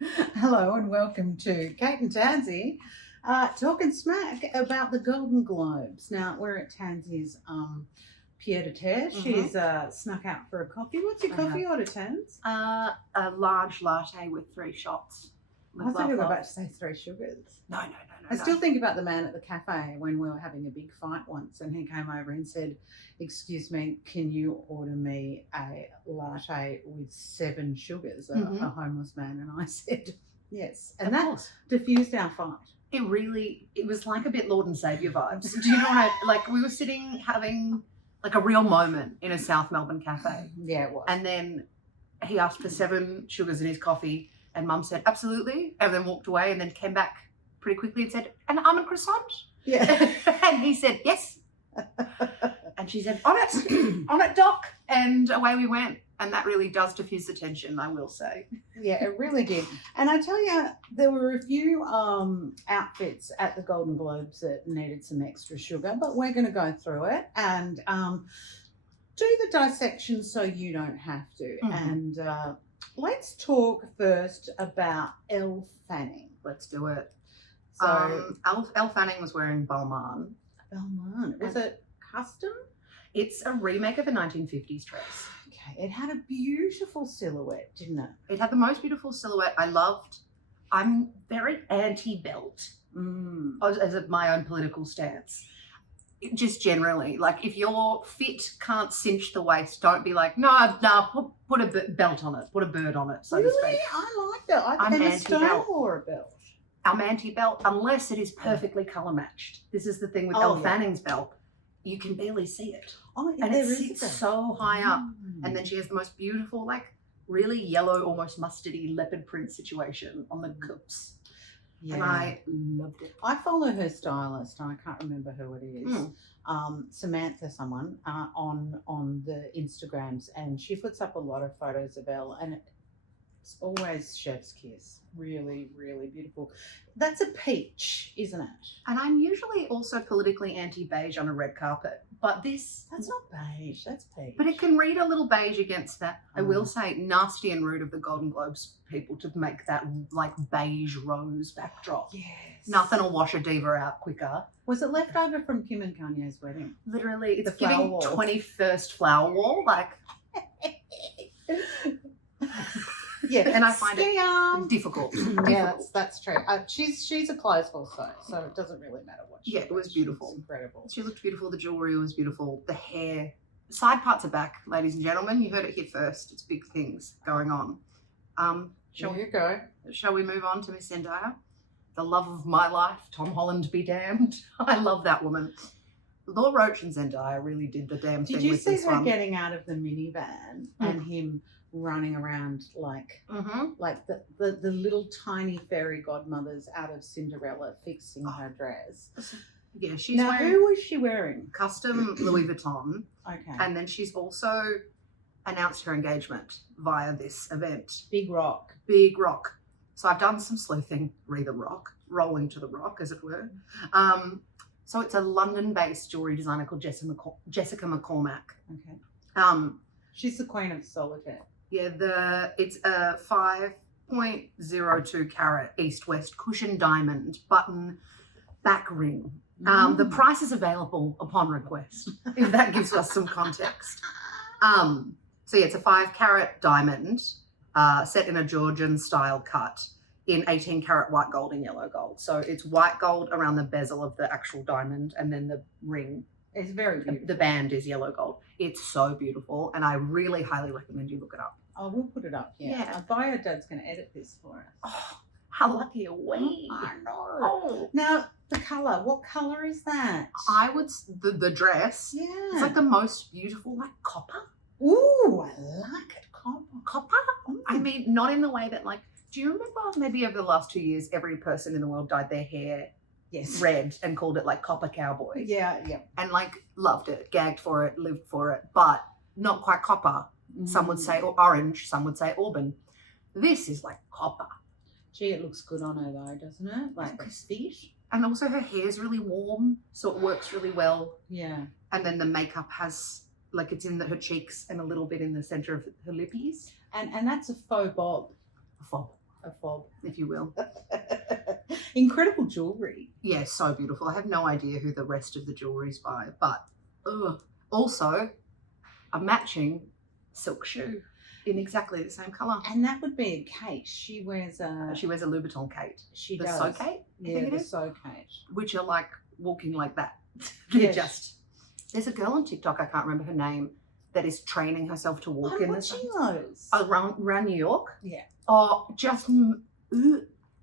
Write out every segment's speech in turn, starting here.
Hello and welcome to Kate and Tansy, talking smack about the Golden Globes. Now we're at Tansy's pied-à-terre. She's snuck out for a coffee. What's your coffee order, Tans? A large latte with 3 shots. I thought you were about to say 3 sugars. No. I still think about the man at the cafe when we were having a big fight once, and he came over and said, "Excuse me, can you order me a latte with 7 sugars?" A homeless man, and I said, "Yes," and that diffused our fight. It was like a bit Lord and Saviour vibes. Do you know what like we were sitting having like a real moment in a South Melbourne cafe. Yeah, it was. And then he asked for 7 sugars in his coffee, and Mum said, "Absolutely," and then walked away, and then came back pretty quickly and said, "An almond croissant?" Yeah. And he said, "Yes." And she said, "On it, on it, Doc." And away we went. And that really does diffuse the tension, I will say. Yeah, it really did. And I tell you, there were a few outfits at the Golden Globes that needed some extra sugar, but we're going to go through it and do the dissection so you don't have to. And let's talk first about Elle Fanning. Let's do it. So, Elle Fanning was wearing Balmain. Balmain. Was it custom? It's a remake of a 1950s dress. Okay, it had a beautiful silhouette, didn't it? It had the most beautiful silhouette. I loved. I'm very anti-belt as of my own political stance. Just generally, like if your fit can't cinch the waist, don't be like, no, put a belt on it, put a bird on it, so to speak. I like that. I'm anti-belt. Wore a belt. I'm anti-belt unless it is perfectly colour matched. This is the thing with Elle Fanning's belt. You can barely see it. Oh, and it sits so high up. And then she has the most beautiful, like really yellow, almost mustardy leopard print situation on the cups. Yeah. And I loved it. I follow her stylist, and I can't remember who it is. Samantha someone on the Instagrams, and she puts up a lot of photos of Elle, and it's always chef's kiss. Really, really beautiful. That's a peach, isn't it? And I'm usually also politically anti-beige on a red carpet, but that's not beige, that's peach. But it can read a little beige against that. I will say, nasty and rude of the Golden Globes people to make that like beige rose backdrop. Yes. Nothing will wash a diva out quicker. Was it left over from Kim and Kanye's wedding? Literally, it's giving 21st flower wall, like... Yeah, and I find it difficult. Yeah, that's true. She's a clothes horse though, so it doesn't really matter what she it was beautiful. Incredible. She looked beautiful. The jewelry was beautiful. The hair, side parts are back, ladies and gentlemen. You heard it here first. It's big things going on. Shall we move on to Miss Zendaya? The love of my life, Tom Holland be damned. I love that woman. Laura Roach and Zendaya really did the damn thing with this one. Did you see her getting out of the minivan and him running around like the little tiny fairy godmothers out of Cinderella fixing her dress? Yeah, she's now wearing who was she wearing? Custom Louis Vuitton. Okay. And then she's also announced her engagement via this event. Big rock. So I've done some sleuthing, read the rock, rolling to the rock, as it were. So it's a London-based jewelry designer called Jessica McCormack. Okay. She's the queen of solitaire. Yeah, it's a 5.02 carat east-west cushion diamond button back ring. The price is available upon request, if that gives us some context. So yeah, it's a 5 carat diamond set in a Georgian style cut in 18 karat white gold and yellow gold. So it's white gold around the bezel of the actual diamond, and then the ring. It's very beautiful. The band is yellow gold. It's so beautiful, and I really highly recommend you look it up. Oh, we'll put it up. Yeah. Bio Dad's going to edit this for us. Oh, how lucky are we? I know. Oh. Now, the colour. What colour is that? I would... The dress. Yeah. It's like the most beautiful, like, copper. Ooh, I like it. Copper? I mean, not in the way that, like... Do you remember maybe over the last 2 years, every person in the world dyed their hair red and called it like copper cowboy? Yeah. And like loved it, gagged for it, lived for it, but not quite copper. Some would say orange, some would say auburn. This is like copper. Gee, it looks good on her though, doesn't it? Like a fish. And also her hair's really warm, so it works really well. Yeah. And then the makeup has, like it's in her cheeks and a little bit in the centre of her lippies. And that's a faux bob. Fob. A fob. if you will. Incredible jewellery. Yeah, so beautiful. I have no idea who the rest of the jewelry's by, but also a matching silk shoe in exactly the same colour. And that would be a Kate. She wears a Louboutin Kate. She the does. So Kate, I Yeah, think it the is. So Kate. Which are like walking like that. Yes. There's a girl on TikTok, I can't remember her name, that is training herself to walk I'm in watching the those. around New York. Yeah. Oh,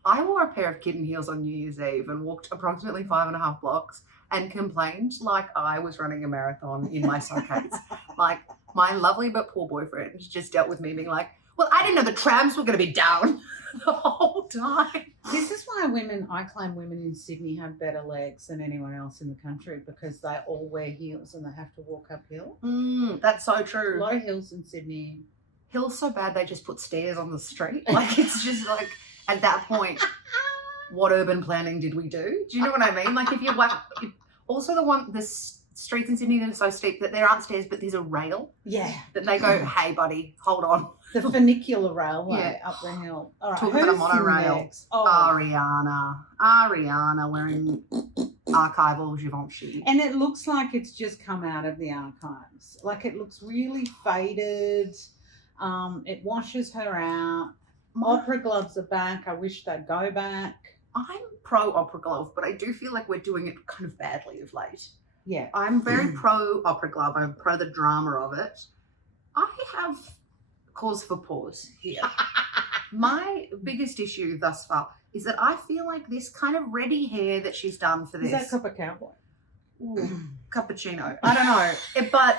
I wore a pair of kitten heels on New Year's Eve and walked approximately 5.5 blocks and complained like I was running a marathon in my Socates. Like, my lovely but poor boyfriend just dealt with me being like, well, I didn't know the trams were going to be down the whole time. This is why I claim women in Sydney have better legs than anyone else in the country, because they all wear heels and they have to walk uphill. That's so A true. lot of hills in Sydney. Hills so bad they just put stairs on the street. Like, it's just like, at that point, what urban planning did we do? Do you know what I mean? Like, if you also the streets in Sydney that are so steep that there aren't stairs, but there's a rail. Yeah. That they go, hey, buddy, hold on. The funicular railway up the hill. All right. Talk about a who's monorail. next? Oh. Ariana wearing archival Givenchy. And it looks like it's just come out of the archives. Like, it looks really faded. It washes her out. Opera gloves are back. I wish they'd go back. I'm pro opera glove, but I do feel like we're doing it kind of badly of late. Yeah. I'm very pro opera glove. I'm pro the drama of it. I have cause for pause here. My biggest issue thus far is that I feel like this kind of ready hair that she's done for this. Is that Copper Cowboy? Ooh, cappuccino. I don't know. But,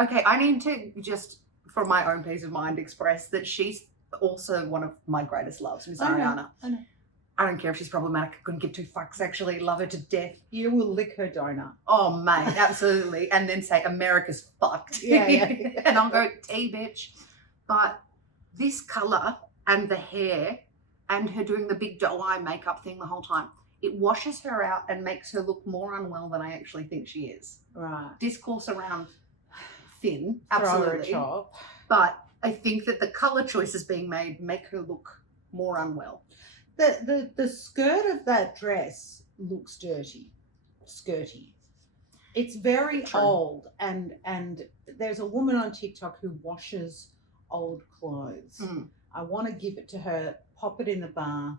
okay, I need to just, for my own peace of mind, express that she's also one of my greatest loves, Miss Ariana. I know. I don't care if she's problematic. I couldn't give two fucks, actually. Love her to death. You will lick her donut. Oh, mate, absolutely. And then say, America's fucked. Yeah. And I'll go, tea, bitch. But this colour and the hair and her doing the big doe eye makeup thing the whole time, it washes her out and makes her look more unwell than I actually think she is. Right. Discourse around thin, Throw her a absolutely. chop. But I think that the colour choices being made make her look more unwell. The skirt of that dress looks dirty. Skirty. It's very True. old, and there's a woman on TikTok who washes old clothes. I want to give it to her, pop it in the bath.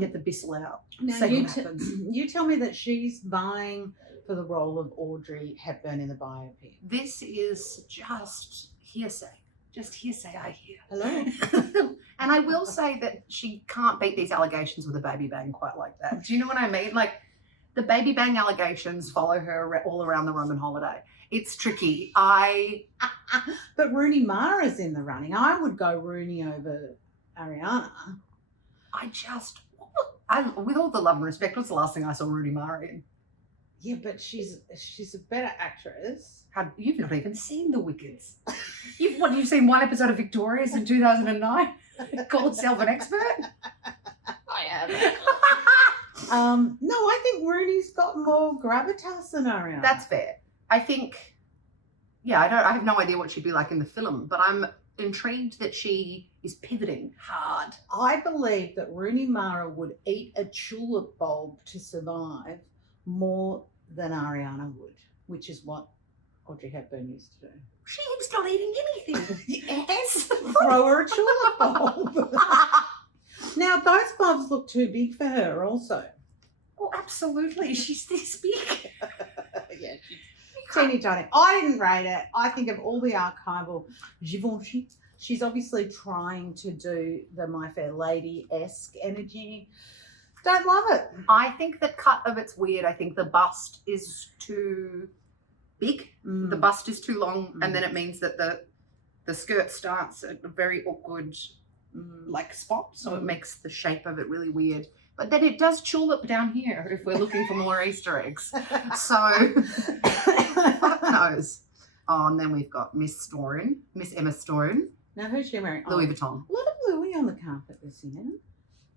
Get the Bissell out. Now See what happens. you tell me that she's vying for the role of Audrey Hepburn in the biopic. This is just hearsay. Just hearsay, I hear. Hello. And I will say that she can't beat these allegations with a baby bang quite like that. Do you know what I mean? Like, the baby bang allegations follow her all around the Roman holiday. It's tricky. But Rooney Mara's in the running. I would go Rooney over Ariana. With all the love and respect, what's the last thing I saw Rooney Mara in? Yeah, but she's a better actress. You've not even seen The Wickeds. You've seen one episode of Victorious in 2009? Called Self an Expert? I have. No, I think Rooney's got more gravitas than Ariana. That's fair. I think, I have no idea what she'd be like in the film, but I'm intrigued that she is pivoting hard. I believe that Rooney Mara would eat a tulip bulb to survive more than Ariana would, which is what Audrey Hepburn used to do. She's not eating anything. Yes. Throw her a tulip bulb. Now, those bulbs look too big for her also. Oh, absolutely. She's this big. Yeah, she's teeny tiny. I didn't rate it. I think of all the archival Givenchy, she's obviously trying to do the My Fair Lady-esque energy. Don't love it. I think the cut of it's weird. I think the bust is too big. The bust is too long, and then it means that the skirt starts at a very awkward spot, so it makes the shape of it really weird. But then it does tulip down here if we're looking for more Easter eggs. So fuck knows. Oh, and then we've got Miss Emma Stone. Now, who's she wearing? Louis Vuitton. A lot of Louis on the carpet this year.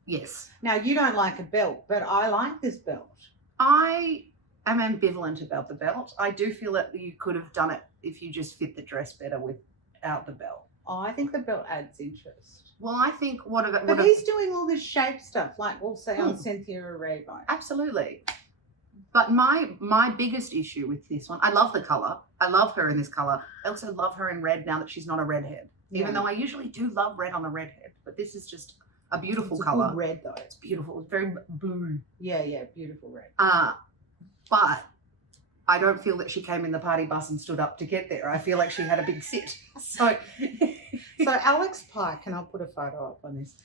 Yes. Now, you don't like a belt, but I like this belt. I am ambivalent about the belt. I do feel that you could have done it if you just fit the dress better without the belt. Oh, I think the belt adds interest. Well, I think But he's doing all this shape stuff, like we'll say on Hmm. Cynthia Erivo. Absolutely. But my biggest issue with this one, I love the colour. I love her in this colour. I also love her in red now that she's not a redhead. Even though I usually do love red on a redhead. But this is just a beautiful colour. It's a good red though. It's beautiful. It's very blue. Yeah, beautiful red. But I don't feel that she came in the party bus and stood up to get there. I feel like she had a big sit. So Alex Pike, and I'll put a photo up on this,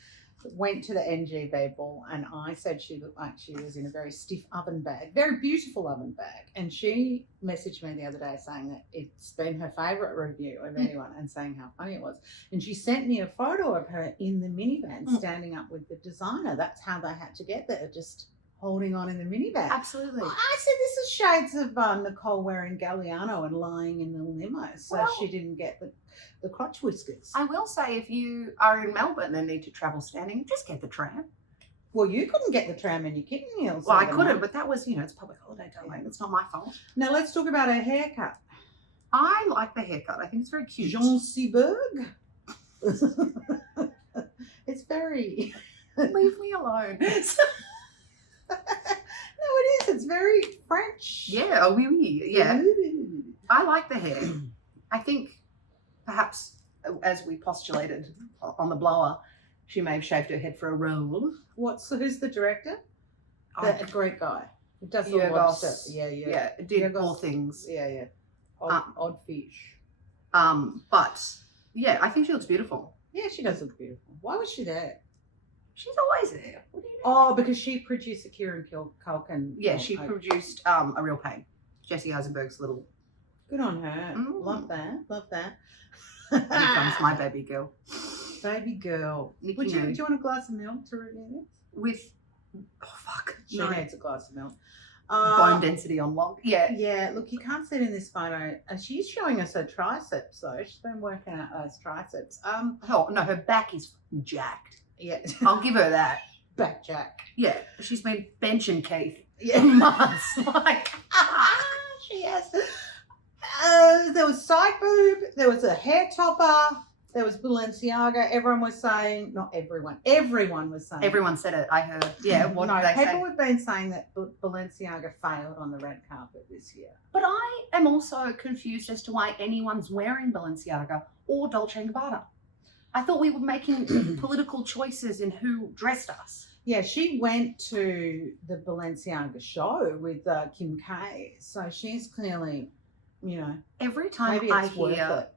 went to the NGB ball, and I said she looked like she was in a very stiff oven bag, very beautiful oven bag. And she messaged me the other day saying that it's been her favourite review of anyone and saying how funny it was. And she sent me a photo of her in the minivan standing up with the designer. That's how they had to get there, just holding on in the minivan. absolutely. I said this is shades of Nicole wearing Galliano and lying in the limo, so she didn't get the crotch whiskers. I will say, if you are in Melbourne and need to travel standing, just get the tram. Well, you couldn't get the tram in your kitten heels. Well, I couldn't, but that was, it's public holiday time. It's not my fault. Now let's talk about her haircut. I like the haircut. I think it's very cute. Jean Seberg. It's very... Leave me alone. No, it is. It's very French. Yeah, oh, oui, oui. Yeah. I like the hair. I think perhaps, as we postulated on the blower, she may have shaved her head for a role. Who's the director? A great guy. He does the Yorgos. lobster. Yeah. Did all things. Yeah. Odd fish. But yeah, I think she looks beautiful. Yeah, she does look beautiful. Why was she there? She's always there. What do you know? Oh, because she produced the Kieran Culkin. Yeah, she produced A Real Pain. Jesse Eisenberg's little. Good on her. Mm. Love that. Here comes my baby girl. Baby girl. Nikki Do Noo. you want a glass of milk to review this? With She no. needs a glass of milk. Bone density on log. Yeah. Yeah, look, you can't see it in this photo. She's showing us her triceps, though. She's been working out those triceps. Oh no, her back is jacked. Yeah. I'll give her that. Back jack. Yeah, she's been benching Keith Yeah. for months. Like, She has. There was side boob. There was a hair topper. There was Balenciaga. Everyone was saying, not everyone. Everyone was saying. everyone said it. I heard. Yeah. What no, did they people say? have been saying that Balenciaga failed on the red carpet this year. But I am also confused as to why anyone's wearing Balenciaga or Dolce & Gabbana. I thought we were making political choices in who dressed us. Yeah, she went to the Balenciaga show with Kim K. So she's clearly, Every time maybe I it's worth hear it.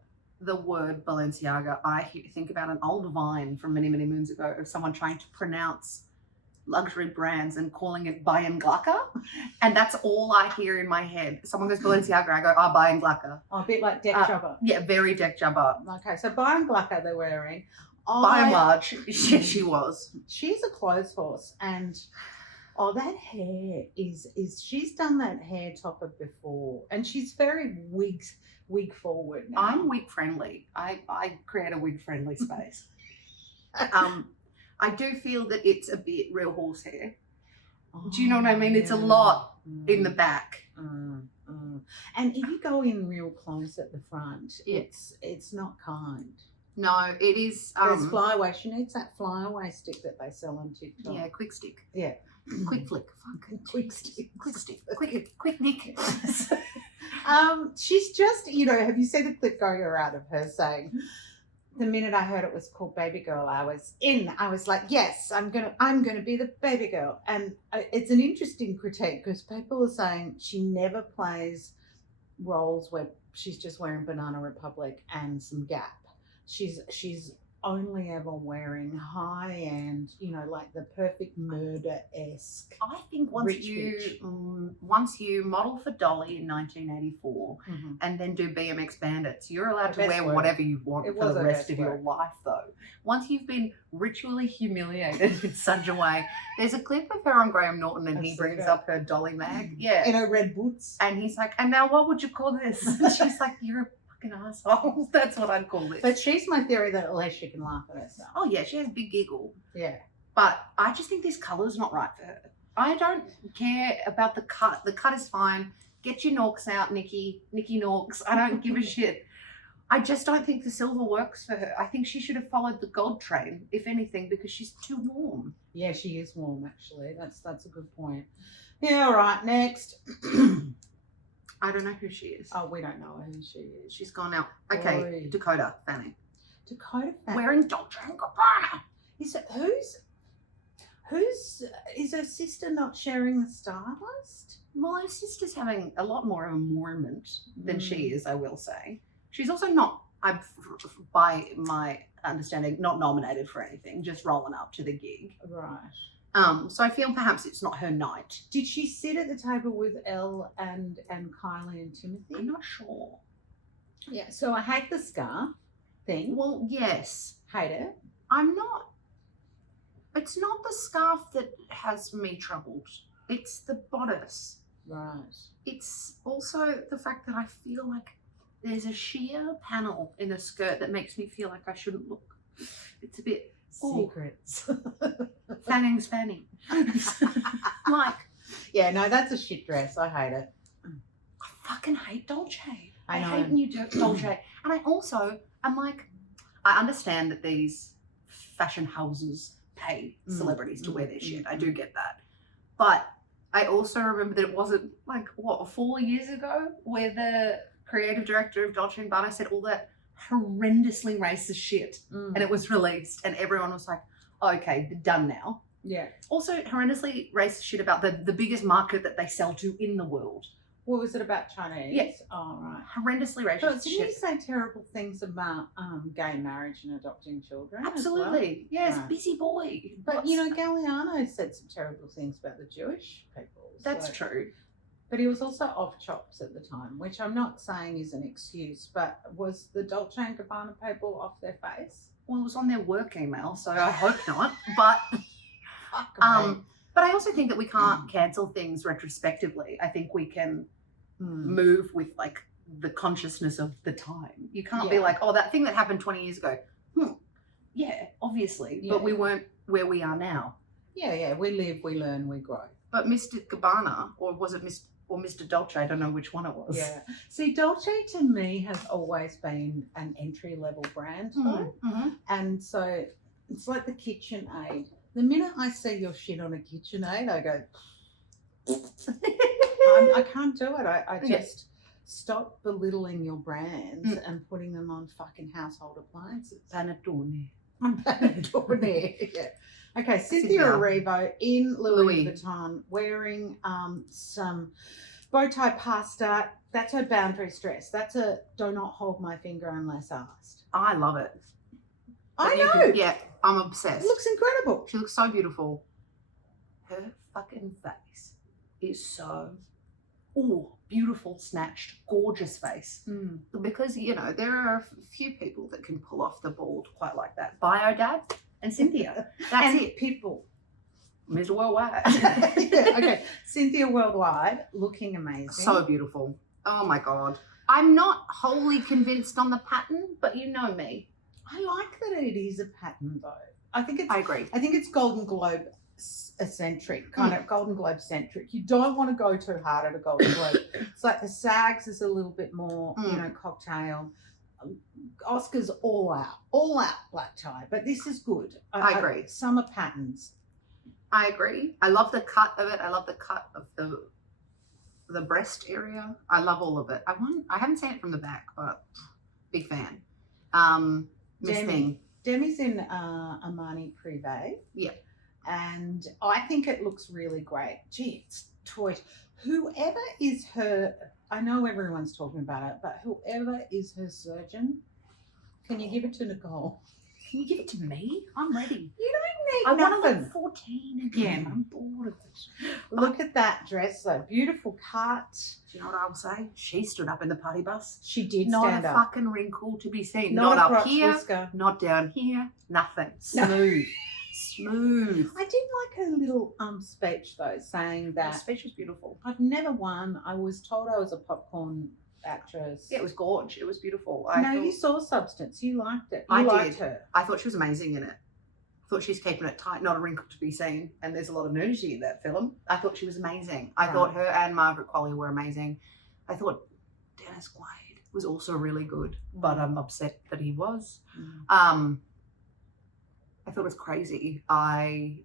the word Balenciaga, I think about an old vine from many, many moons ago of someone trying to pronounce luxury brands and calling it Bayenglaka. And that's all I hear in my head. Someone goes Balenciaga, I go, Bayenglaka. Oh, a bit like Deck Jobber. Yeah, very Deck Jabba. Okay, so Bayenglaka they're wearing. By and large, she was. She's a clothes horse, and that hair is she's done that hair topper before, and she's very wig forward now. I'm wig friendly. I create a wig friendly space. I do feel that it's a bit real horsehair. Do you know what I mean? It's a lot in the back. And if you go in real close at the front, it's not kind. No, it is. There's flyaway. She needs that flyaway stick that they sell on TikTok. Yeah, quick stick. Yeah. Quick flick. Quick stick. Quick stick. Quick nick. She's just, have you seen the clip going around of her saying, the minute I heard it was called Baby Girl, I was like, yes, I'm gonna be the baby girl. And it's an interesting critique because people are saying she never plays roles where she's just wearing Banana Republic and some Gap. She's only ever wearing high-end, like the perfect murder-esque. I think once you model for Dolly in 1984 and then do BMX Bandits, you're allowed to wear whatever you want for the rest of your life, though. Once you've been ritually humiliated in such a way, there's a clip of her on Graham Norton and he brings up her Dolly mag. Yeah. In her red boots. And he's like, and now what would you call this? And she's like, you're a fucking asshole. That's what I'd call this. But she's my theory that at least she can laugh at herself. Oh, yeah, she has a big giggle. Yeah. But I just think this colour's not right for her. I don't care about the cut. The cut is fine. Get your Norks out, Nikki Norks. I don't give a shit. I just don't think the silver works for her. I think she should have followed the gold train, if anything, because she's too warm. Yeah, she is warm, actually. That's a good point. Yeah, all right, next. I don't know who she is. Oh, we don't know who she is. She's gone out. Okay, Oi. Dakota Fanning. Dakota Fanning. Wearing Dolce & Gabbana. Is it, is her sister not sharing the stylist? Well, her sister's having a lot more of a moment than she is, I will say. She's also not, by my understanding, not nominated for anything, just rolling up to the gig. Right. So I feel perhaps it's not her night. Did she sit at the table with Elle and Kylie and Timothy? I'm not sure. Yeah, so I hate the scar thing. Well, yes. Hate it. I'm not. It's not the scarf that has me troubled. It's the bodice. Right. It's also the fact that I feel like there's a sheer panel in a skirt that makes me feel like I shouldn't look. It's a bit secrets. Fanning's Fanning. Like, yeah, no, that's a shit dress. I hate it. I fucking hate Dolce. I know. hate new Dolce. And I'm like, I understand that these fashion houses pay celebrities to wear their shit. I do get that. But I also remember that it wasn't like, 4 years ago where the creative director of Dolce & Gabbana said all that horrendously racist shit and it was released and everyone was like, oh, okay, they're done now. Yeah. Also horrendously racist shit about the biggest market that they sell to in the world. What was it about Chinese? Yes. Oh, right. Horrendously racist But didn't shit. you say terrible things about gay marriage and adopting children? Absolutely. Yes, Right. busy boy. But, you know, Galliano said some terrible things about the Jewish people. That's so- true. But he was also off chops at the time, which I'm not saying is an excuse, but was the Dolce & Gabbana people off their face? Well, it was on their work email, so I hope not. But Fuck, but I also think that we can't cancel things retrospectively. I think we can move with like the consciousness of the time. You can't be like, oh, that thing that happened 20 years ago. Yeah, obviously. Yeah. But we weren't where we are now. Yeah, we live, we learn, we grow. But Mr. Gabbana, or was it Mr. Dolce? I don't know which one it was. Yeah. See, Dolce to me has always been an entry-level brand, though. And so it's like the KitchenAid. The minute I see your shit on a KitchenAid, I go, I can't do it. I just stop belittling your brands and putting them on fucking household appliances. Panettone. Panettone. Yeah. Okay, Cynthia Erivo in Louis Vuitton wearing some bow tie pasta. That's her boundaries dress. That's a do not hold my finger unless asked. I love it. I know. Yeah, I'm obsessed. It looks incredible. She looks so beautiful. Her fucking face is so, beautiful, snatched, gorgeous face. Because, you know, there are a few people that can pull off the bald quite like that. Biodad and Cynthia. That's and it. Pitbull. Mr. Worldwide. Yeah, okay. Cynthia Worldwide, looking amazing. So beautiful. Oh my God. I'm not wholly convinced on the pattern, but you know me. I like that it is a pattern though. I agree. I think it's Golden Globe eccentric, kind of Golden Globe centric. You don't want to go too hard at a Golden Globe. It's like the SAGs is a little bit more, you know, cocktail. Oscars all out black tie. But this is good. I agree. Summer patterns. I agree. I love the cut of it. I love the cut of the breast area. I love all of it. I haven't seen it from the back, but big fan. Miss Thing. Demi's in Armani Privé. Yeah. And I think it looks really great. Gee, it's toy. Whoever is her, I know everyone's talking about it, but whoever is her surgeon, can you give it to Nicole? Can you give it to me? I'm ready. You I don't need want to nothing. look 14 again. I'm bored of it. Look at that dress, though. Beautiful cut. Do you know what I will say? She stood up in the party bus. She did Not stand a up. fucking wrinkle to be seen. Not Not a up crotch here. whisker. Not down here. Nothing. No. Smooth. Smooth. I did like her little speech, though, saying That that speech was beautiful. I've never won. I was told I was a popcorn actress. Yeah, it was gorge. It was beautiful. You saw Substance. You liked it. I You liked did. her. I thought she was amazing in it. I thought she's keeping it tight, not a wrinkle to be seen. And there's a lot of nudity in that film. I thought she was amazing. I thought her and Margaret Qualley were amazing. I thought Dennis Quaid was also really good, but I'm upset that he was. Mm. I thought it was crazy. I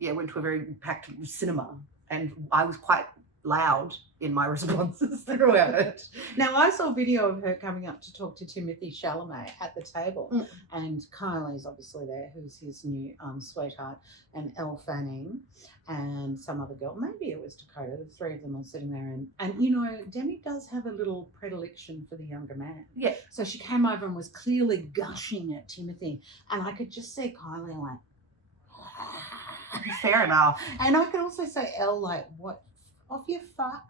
went to a very packed cinema and I was quite loud in my responses throughout. Now, I saw a video of her coming up to talk to Timothy Chalamet at the table, and Kylie's obviously there, who's his new sweetheart, and Elle Fanning, and some other girl. Maybe it was Dakota. The three of them all sitting there, and you know, Demi does have a little predilection for the younger man. Yeah. So she came over and was clearly gushing at Timothy, and I could just see Kylie like, Fair enough. and I could also say Elle like, what? Off your fuck.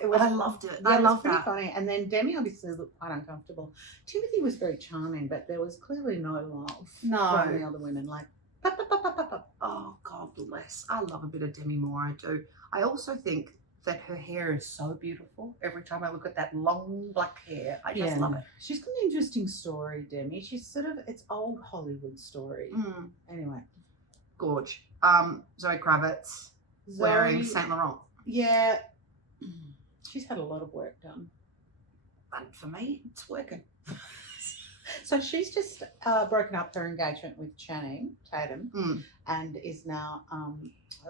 It was, I loved it. Yeah, I it was loved pretty that. funny. And then Demi obviously looked quite uncomfortable. Timothy was very charming, but there was clearly no love from the other women. Like, pop, pop, pop, pop, pop, pop. Oh, God bless. I love a bit of Demi Moore. I do. I also think that her hair is so beautiful. Every time I look at that long black hair, I just love it. She's got an interesting story, Demi. She's sort of, it's old Hollywood story. Anyway. Gorge. Zoe Kravitz wearing Saint Laurent. Yeah. She's had a lot of work done. And for me, it's working. So she's just broken up her engagement with Channing Tatum and is now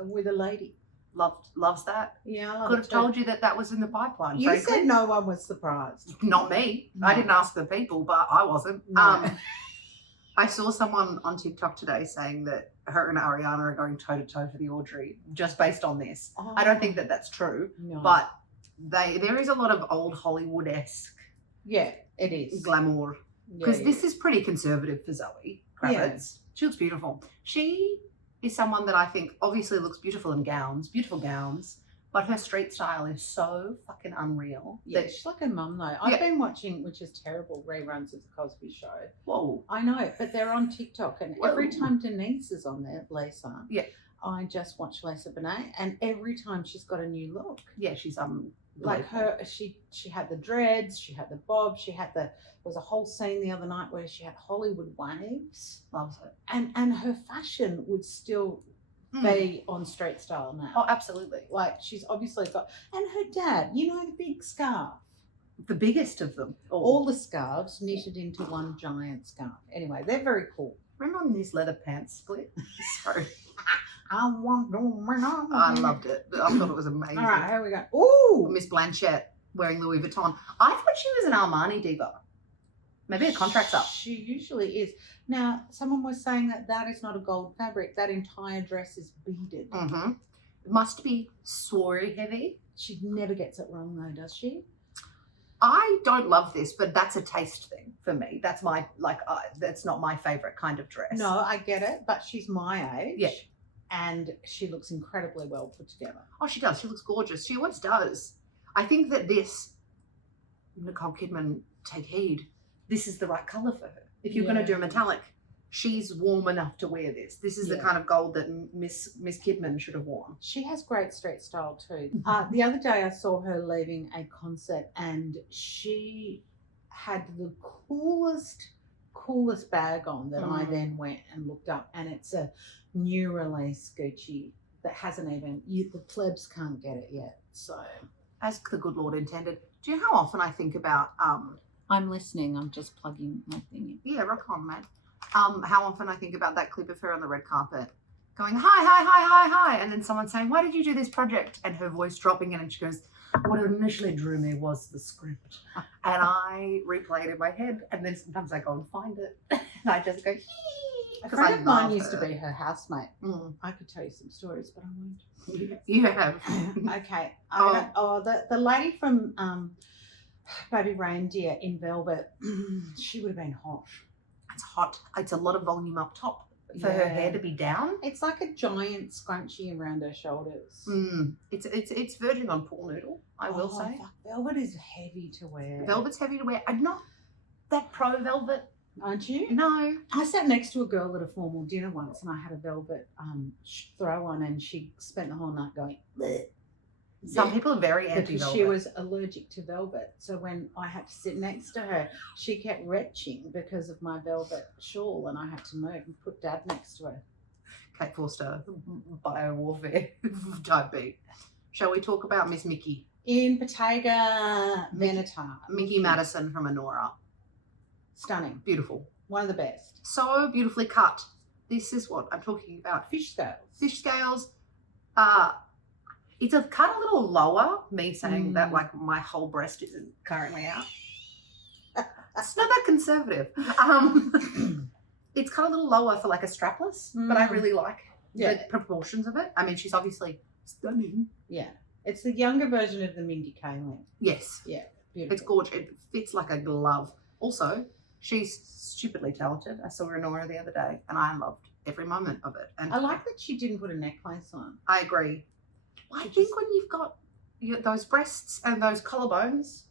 with a lady. Loves that. Yeah, I love Could it have too. told you that was in the pipeline. You frankly. said no one was surprised. Not me. No. I didn't ask the people, but I wasn't. No. I saw someone on TikTok today saying that her and Ariana are going toe to toe for the Audrey, just based on this. Oh, I don't think that that's true, no. but there is a lot of old Hollywood-esque yeah, it is. glamour because this is pretty conservative for Zoe Kravitz. Yeah. She looks beautiful. She is someone that I think obviously looks beautiful in beautiful gowns, but her street style is so fucking unreal. Yeah, that she's like her mum though. I've been watching, which is terrible, reruns of the Cosby Show. Whoa. I know, but they're on TikTok, and every Whoa. time Denise is on there, Lisa, Yeah. I just watch Lisa Bonet, and every time she's got a new look. Yeah, she's Like her, she had the dreads, she had the bob, there was a whole scene the other night where she had Hollywood waves, loves it. and her fashion would still be on street style now. Oh, absolutely. Like she's obviously got, and her dad, you know, the big scarf. The biggest of them. All the scarves knitted into one giant scarf. Anyway, they're very cool. Remember when these leather pants split? Sorry. I want to. I loved it. I thought it was amazing. All right, here we go. Ooh, Miss Blanchett wearing Louis Vuitton. I thought she was an Armani diva. Maybe a contract's up. She usually is. Now, someone was saying that is not a gold fabric. That entire dress is beaded. Mm-hmm. It must be soaring heavy. She never gets it wrong though, does she? I don't love this, but that's a taste thing for me. That's my, that's not my favorite kind of dress. No, I get it, but she's my age. Yeah. And she looks incredibly well put together. Oh, she does. She looks gorgeous. She always does. I think that this, Nicole Kidman, take heed. This is the right colour for her. If you're going to do a metallic, she's warm enough to wear this. This is the kind of gold that Miss Kidman should have worn. She has great street style too. The other day I saw her leaving a concert and she had the coolest bag on that I then went and looked up, and it's a new release Gucci that hasn't even, the plebs can't get it yet. So, as the good Lord intended. Do you know how often I think about I'm listening. I'm just plugging my thing in. Yeah, rock on, mate. How often I think about that clip of her on the red carpet going, hi, and then someone saying, why did you do this project? And her voice dropping in, and she goes, what initially drew me was the script. And I replay it in my head, and then sometimes I go and find it, and I just go, A friend of mine used to be her housemate. I could tell you some stories, but I won't. You have. Okay. The lady from Baby Reindeer in Velvet, she would have been hot. It's hot. It's a lot of volume up top for her hair to be down. It's like a giant scrunchie around her shoulders. It's verging on pool noodle, I will say. Fuck. Velvet is heavy to wear. Velvet's heavy to wear. I'm not that pro velvet. Aren't you? No. I sat next to a girl at a formal dinner once, and I had a velvet throw on, and she spent the whole night going, bleh. Some people are very because anti-velvet. she was allergic to velvet. So when I had to sit next to her, she kept retching because of my velvet shawl, and I had to move and put Dad next to her. Kate Forster, bio warfare type beat. Shall we talk about Miss Mickey? in Bottega Veneta. Mickey Madison from Honora. Stunning. Beautiful. One of the best. So beautifully cut. This is what I'm talking about. Fish scales. Fish scales. It's cut a little lower, me saying that like my whole breast isn't currently out. It's not that conservative. It's cut a little lower for like a strapless, but I really like the proportions of it. I mean, she's obviously stunning. Yeah. It's the younger version of the Mindy Kaling. Yes. Yeah. Beautiful. It's gorgeous. It fits like a glove. Also, she's stupidly talented. I saw her in Aura the other day and I loved every moment of it. And I like that she didn't put a necklace on. I agree. I think when you've got those breasts and those collarbones,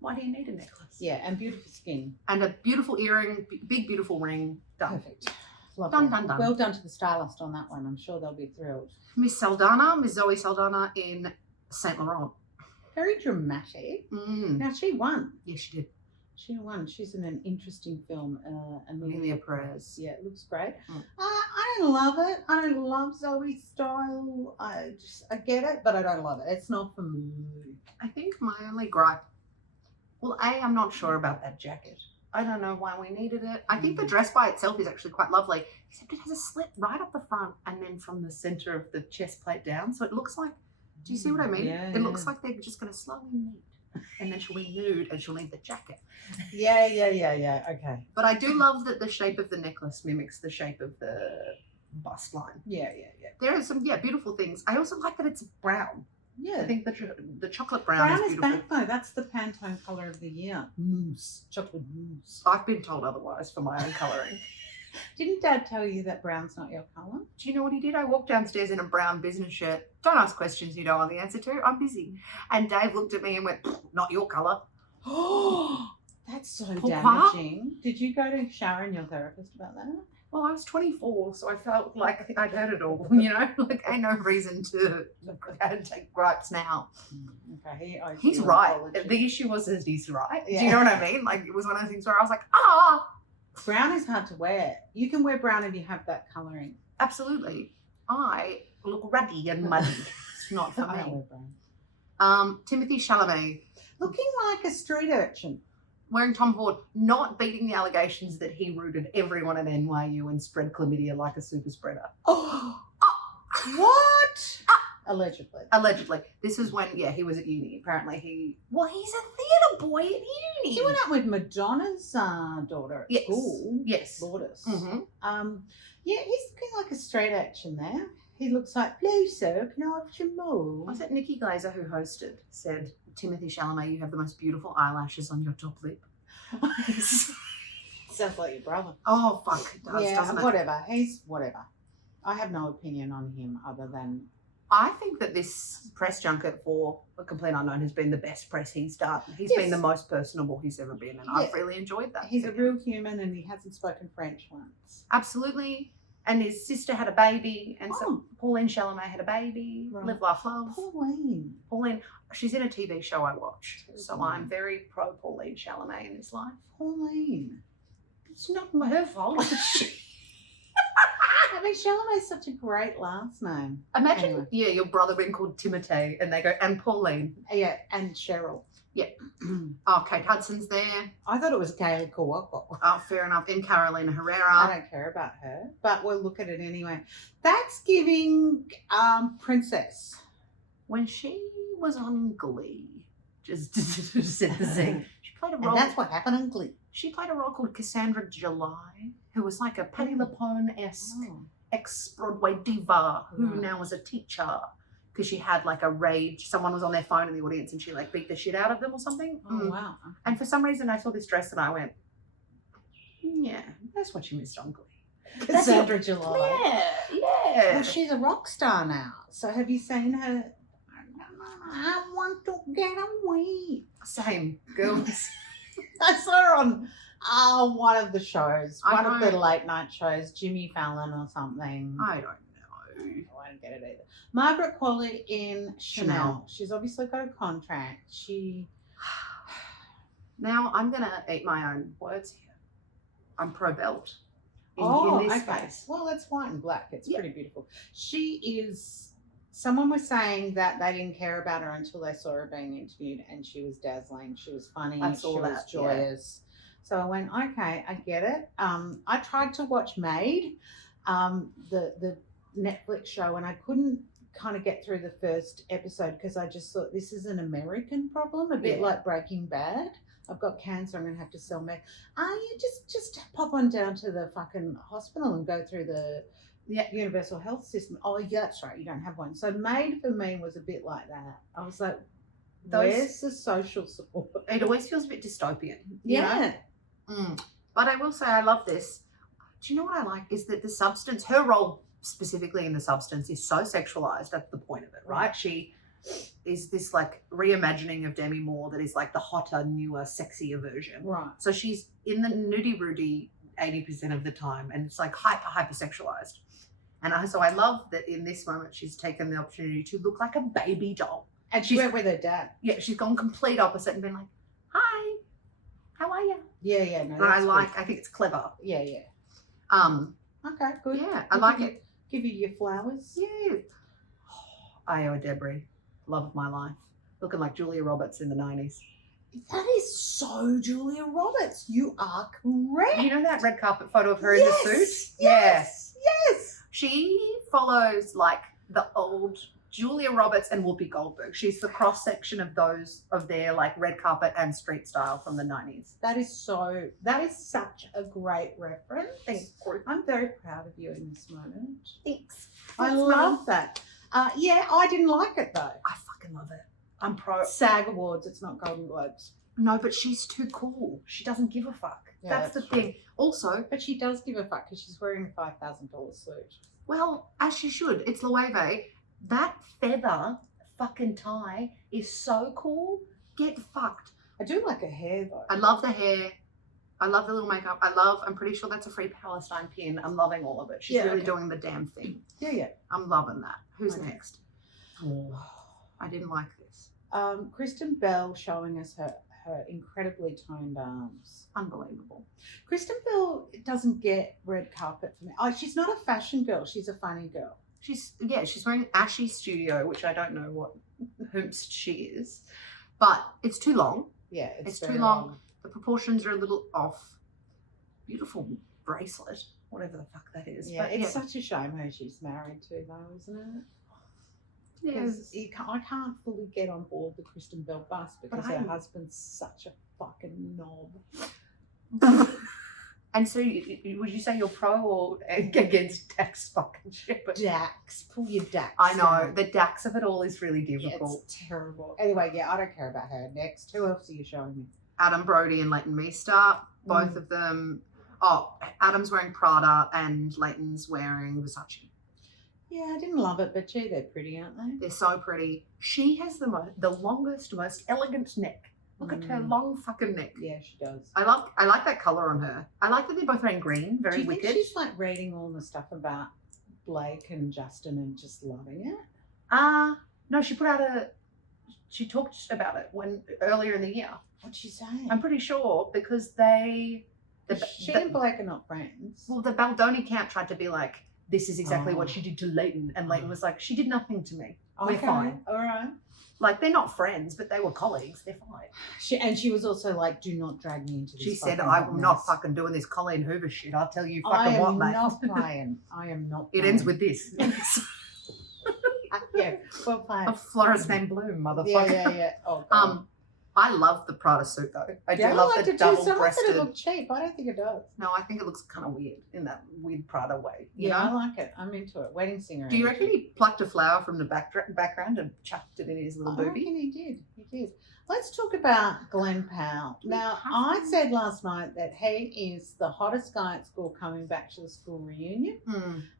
why do you need a necklace? Yeah, and beautiful skin. And a beautiful earring, big beautiful ring. Done. Perfect. Lovely. Done, done, done. Well done to the stylist on that one. I'm sure they'll be thrilled. Miss Zoe Saldana in Saint Laurent. Very dramatic. Now, she won. Yes, she did. She won. She's in an interesting film, Amelia Perez. Yeah, it looks great. I don't love it. I don't love Zoe's style. I get it, but I don't love it. It's not for me. I think my only gripe, well, I'm not sure about that jacket. I don't know why we needed it. I think the dress by itself is actually quite lovely, except it has a slit right up the front and then from the center of the chest plate down. So it looks like, do you see what I mean? Yeah, it looks like they're just going to slowly meet. And then she'll be nude and she'll need the jacket. Yeah. Okay. But I do love that the shape of the necklace mimics the shape of the bust line. Yeah. There are some, beautiful things. I also like that it's brown. Yeah. I think the chocolate brown is beautiful. Back though. That's the Pantone colour of the year. Mousse. Chocolate mousse. I've been told otherwise for my own colouring. Didn't Dad tell you that brown's not your colour? Do you know what he did? I walked downstairs in a brown business shirt. Don't ask questions you don't want the answer to. I'm busy. And Dave looked at me and went, not your colour. Oh, that's so Pourquoi? damaging. Did you go to Sharon, your therapist, about that? Well, I was 24, so I felt like I'd heard it all, you know? Like, ain't no reason to take gripes now. Okay, he's right. The issue was that he's right. Yeah. Do you know what I mean? Like, it was one of those things where I was like, ah! Brown is hard to wear. You can wear brown if you have that colouring. Absolutely. I look ruddy and muddy. It's not for I don't me. wear brown. Timothy Chalamet. Looking like a street urchin. Wearing Tom Ford, not beating the allegations that he rooted everyone at NYU and spread chlamydia like a super spreader. What? Allegedly. Allegedly. This is when, he was at uni. Apparently he's a theatre boy at uni. He went out with Madonna's daughter at school. Yes. Lourdes. Mm-hmm. Yeah, he's looking like a straight urchin there. He looks like, hello, sir, can I have some more? Was it Nikki Glaser who hosted, said, Timothy Chalamet, you have the most beautiful eyelashes on your top lip. Sounds like your brother. Oh, fuck. It does, doesn't it? Whatever. He's whatever. I have no opinion on him other than... I think that this press junket for A Complete Unknown has been the best press he's done. He's been the most personable he's ever been, and I've really enjoyed that. He's a real human and he hasn't spoken French once. Absolutely. And his sister had a baby, and so Pauline Chalamet had a baby. Right. Live, laugh, love. Pauline, she's in a TV show I watched, so I'm very pro Pauline Chalamet in this life. Pauline. It's not her fault. I mean, Chalamet's such a great last name. Imagine, your brother being called Timotei, and they go, and Pauline. Yeah, and Cheryl. Yeah. Oh, Kate Hudson's there. I thought it was Kaylee Kawako. Oh, fair enough. And Carolina Herrera. I don't care about her, but we'll look at it anyway. That's giving Princess. When she was on Glee, just set the scene, she played a role. And that's what happened on Glee. She played a role called Cassandra July, who was like a Patti LuPone-esque ex-Broadway diva who now was a teacher. Because she had like a rage. Someone was on their phone in the audience and she like beat the shit out of them or something. Oh, wow. And for some reason I saw this dress and I went, yeah, that's what she missed on Glee. Cassandra July. Yeah. Well, she's a rock star now. So have you seen her? I want to get away. Same, girls. I saw her on one of the shows, one of the late night shows, Jimmy Fallon or something. I don't know. I don't get it either. Margaret Qualley in Chanel. She's obviously got a contract. Now I'm going to eat my own words here. I'm pro belt in this space. Well, that's white and black. It's pretty beautiful. She is someone was saying that they didn't care about her until they saw her being interviewed, and she was dazzling. She was funny. I saw she was that, joyous. So I went, okay, I get it. I tried to watch Maid, the Netflix show, and I couldn't kind of get through the first episode because I just thought this is an American problem, a bit like Breaking Bad. I've got cancer, I'm going to have to sell me. You just pop on down to the fucking hospital and go through the universal health system. Oh, yeah, that's right, you don't have one. So Maid for me was a bit like that. I was like, where's the social support? It always feels a bit dystopian. Yeah. But I will say I love this. Do you know what I like is that the substance, her role specifically in the substance is so sexualized. That's the point of it, right? She is this like reimagining of Demi Moore that is like the hotter, newer, sexier version. Right. So she's in the nudie Rudy 80% of the time, and it's like hyper sexualized. And so I love that in this moment she's taken the opportunity to look like a baby doll. And she went with her dad. Yeah, she's gone complete opposite and been like, "Hi, how are you?" Yeah, no. And I think it's clever. Yeah. Okay, good. Yeah, I like it. Give you your flowers. Yeah. Io Debris, love of my life. Looking like Julia Roberts in the 90s. That is so Julia Roberts. You are correct. You know that red carpet photo of her in the suit? Yes. She follows like the old Julia Roberts and Whoopi Goldberg. She's the cross section of their like red carpet and street style from the 90s. That is such a great reference. Thanks. I'm very proud of you in this moment. Thanks. I love that. Yeah, I didn't like it though. I fucking love it. I'm pro. SAG Awards, it's not Golden Globes. No, but she's too cool. She doesn't give a fuck. Yeah, that's the thing. Also, but she does give a fuck because she's wearing a $5,000 suit. Well, as she should. It's Loewe. That feather fucking tie is so cool. Get fucked. I do like her hair though. I love the hair. I love the little makeup. I'm pretty sure that's a Free Palestine pin. I'm loving all of it. She's really doing the damn thing. Yeah. I'm loving that. Who's next? Oh, I didn't like this. Kristen Bell showing us her incredibly toned arms. Unbelievable. Kristen Bell doesn't get red carpet for me. Oh, she's not a fashion girl. She's a funny girl. She's wearing Ashy Studio, which I don't know what hoomst she is, but it's too long. Yeah, it's too long. The proportions are a little off. Beautiful bracelet, whatever the fuck that is. Yeah, but it's such a shame who she's married to, though, isn't it? Yes. I can't fully get on board the Kristen Bell bus because her husband's such a fucking knob. And so, would you say you're pro or against Dax fucking Shepherd? Dax, pull your Dax. I know, the Dax of it all is really difficult. Yeah, it's terrible. Anyway, I don't care about her. Next, who else are you showing me? Adam Brody and Leighton Meester, both of them. Oh, Adam's wearing Prada and Leighton's wearing Versace. Yeah, I didn't love it, but gee, they're pretty, aren't they? They're so pretty. She has the longest, most elegant neck. Look at her long fucking neck. Yeah, she does. I like that colour on her. I like that they're both wearing green. Very Do you wicked. think she's like reading all the stuff about Blake and Justin and just loving it? No, she talked about it earlier in the year. What'd she say? I'm pretty sure because she and Blake are not friends. Well, the Baldoni camp tried to be like, this is exactly what she did to Leighton, and Leighton was like, she did nothing to me. We're fine. All right. Like, they're not friends, but they were colleagues. They're fine. She was also like, do not drag me into this. She said, I'm not fucking doing this Colleen Hoover shit. I'll tell you fucking what, mate. I am not playing. It ends with this. Yeah, well played. A Florence Van Bloom, motherfucker. Yeah. Oh, God. I love the Prada suit though. I do love the double-breasted. Someone said it looked cheap. I don't think it does. No, I think it looks kind of weird in that weird Prada way. Yeah, I like it. I'm into it. Wedding singer. Do you reckon he plucked a flower from the background and chucked it in his little boobie? I reckon he did. Let's talk about Glenn Powell. Now, I said last night that he is the hottest guy at school coming back to the school reunion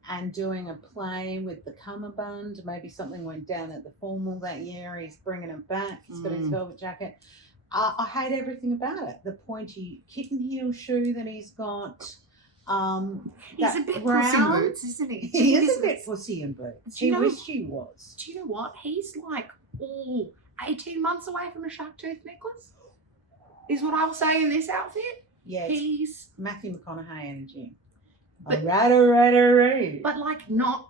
and doing a play with the cummerbund. Maybe something went down at the formal that year. He's bringing it back. He's got his velvet jacket. I hate everything about it. The pointy kitten heel shoe that he's got. He's a bit Puss in Boots, isn't he? He is a bit Pussy in Boots. He wished he was. Do you know what? He's like 18 months away from a shark tooth necklace, is what I'll say in this outfit. Yeah, he's Matthew McConaughey energy. But But like not.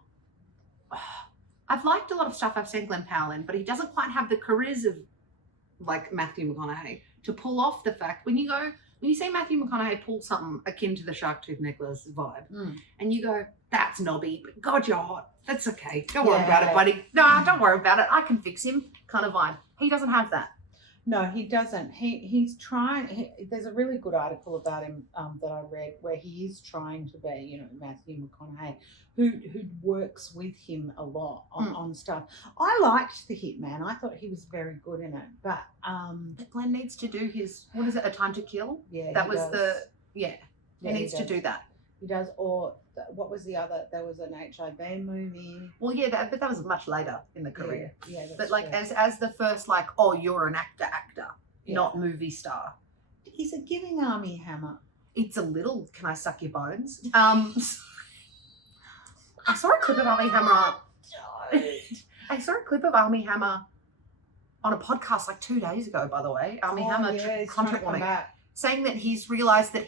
I've liked a lot of stuff I've seen Glenn Powell in, but he doesn't quite have the charisma of like Matthew McConaughey to pull off the fact when you see Matthew McConaughey pull something akin to the shark tooth necklace vibe, and you go, that's knobby, but God, you're hot. That's okay. Don't worry about it, buddy. No, don't worry about it. I can fix him kind of vibe. He doesn't have that. No, he doesn't. He's trying. There's a really good article about him that I read where he is trying to be, you know, Matthew McConaughey, who works with him a lot on stuff. I liked The Hitman. I thought he was very good in it, but Glenn needs to do his, what is it, A Time to Kill? Yeah, that was does. He needs to do that. He does. Or what was the other? There was an HIV movie. Well, yeah, but that was much later in the career. Yeah, that's but like true. as the first, like, oh, you're an actor, not movie star. Is it giving Army Hammer? It's a little. Can I suck your bones? I saw a clip of Army Hammer. I saw a clip of Army Hammer on a podcast like 2 days ago. By the way, Army Hammer content warning, saying that he's realised that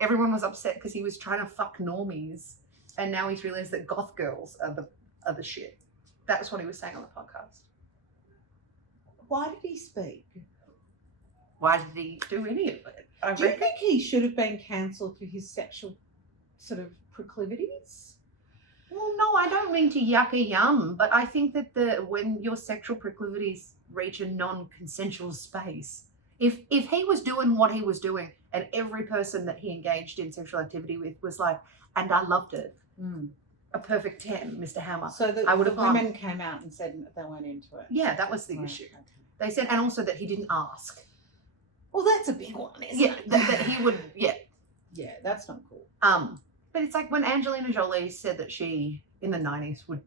everyone was upset because he was trying to fuck normies, and now he's realised that goth girls are the shit. That's what he was saying on the podcast. Why did he speak? Why did he do any of it? Do you think he should have been cancelled for his sexual sort of proclivities? Well, no, I don't mean to yucca yum, but I think that when your sexual proclivities reach a non-consensual space, if he was doing what he was doing, and every person that he engaged in sexual activity with was like, and I loved it, a perfect 10, Mr. Hammer. So the women came out and said they weren't into it. Yeah, that was the issue. Okay. They said, and also that he didn't ask. Well, that's a big one, isn't it? That he would, Yeah, that's not cool. But it's like when Angelina Jolie said that she, in the 90s, would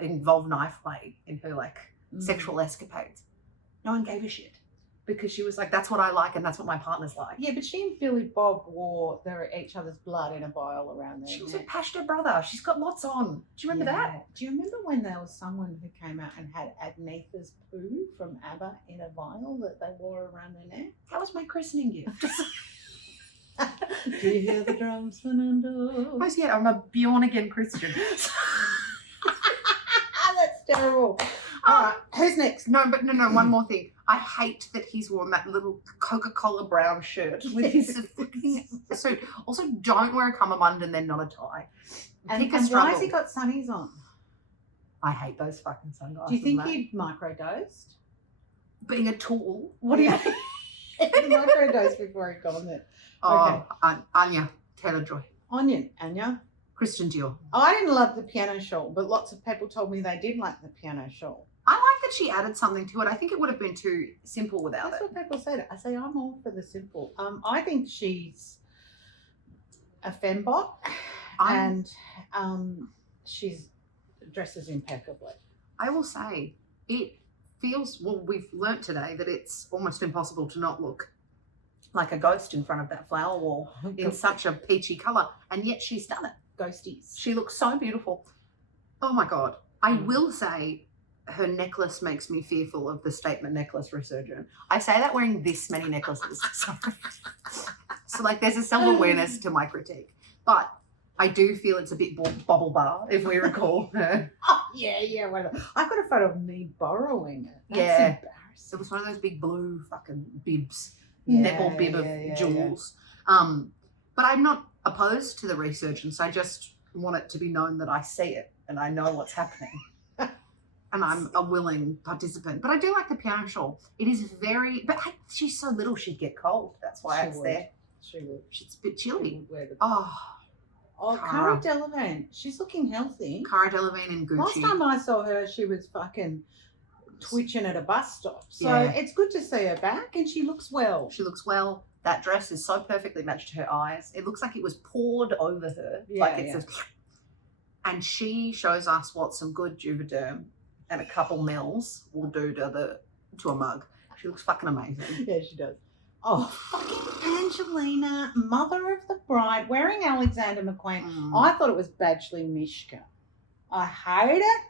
involve knife play in her, like, sexual escapades. No one gave a shit. Because she was like, that's what I like and that's what my partner's like. Yeah, but she and Billy Bob wore each other's blood in a vial around there. She was a Pashto brother. She's got lots on. Do you remember that? Do you remember when there was someone who came out and had Agnetha's poo from ABBA in a vial that they wore around their neck? That was my christening gift. Do you hear the drums, Fernando? Oh, yeah, I'm a born-again Christian. That's terrible. All right, who's next? No, one more thing. I hate that he's worn that little Coca-Cola brown shirt with his fucking suit. Also, don't wear a cummerbund and then not a tie. And why has he got sunnies on? I hate those fucking sunglasses. Do you think he'd microdosed? Being a tool? What do you think? He microdosed before he got on it. Oh, okay. Anya Taylor-Joy. Anya. Christian Dior. Oh, I didn't love the piano shawl, but lots of people told me they did like the piano shawl. I like that she added something to it. I think it would have been too simple without That's what people said. I say I'm all for the simple. I think she's a fembot and she's dresses impeccably. I will say it feels, well, we've learnt today that it's almost impossible to not look like a ghost in front of that flower wall in such a peachy colour, and yet she's done it. Ghosties. She looks so beautiful. Oh my God. I will say her necklace makes me fearful of the statement necklace resurgent. I say that wearing this many necklaces. So like there's a self-awareness to my critique. But I do feel it's a bit bobble bar, if we recall her. Oh, yeah. Whatever. I got a photo of me borrowing it. That's embarrassing. It was one of those big blue fucking bibs. Yeah, Nipple bib of jewels. Yeah. But I'm not opposed to the resurgence. I just want it to be known that I see it and I know what's happening. And I'm a willing participant. But I do like the piano shawl. It is very, but she's so little she'd get cold. That's why it's there. She would. It's a bit chilly. Oh, Cara Delevingne. She's looking healthy. Cara Delevingne and Gucci. Last time I saw her, she was fucking twitching at a bus stop. So it's good to see her back, and she looks well. She looks well. That dress is so perfectly matched to her eyes. It looks like it was poured over her. And she shows us what some good Juvederm and a couple mils will do to a mug. She looks fucking amazing. Yeah, she does. Oh, fucking Angelina, mother of the bride, wearing Alexander McQueen. I thought it was Badgley Mishka. I hate it.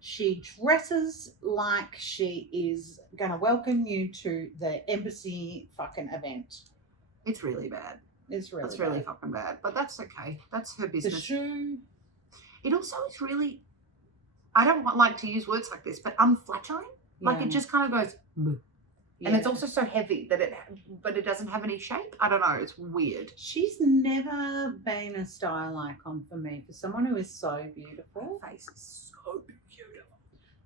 She dresses like she is going to welcome you to the embassy fucking event. It's really bad. It's really really fucking bad. But that's okay. That's her business. The shoe. It also is really, I don't like to use words like this, but unflattering. Like it just kind of goes, "Bleh." And it's also so heavy that it doesn't have any shape. I don't know. It's weird. She's never been a style icon for me. For someone who is so beautiful. Her face is so beautiful.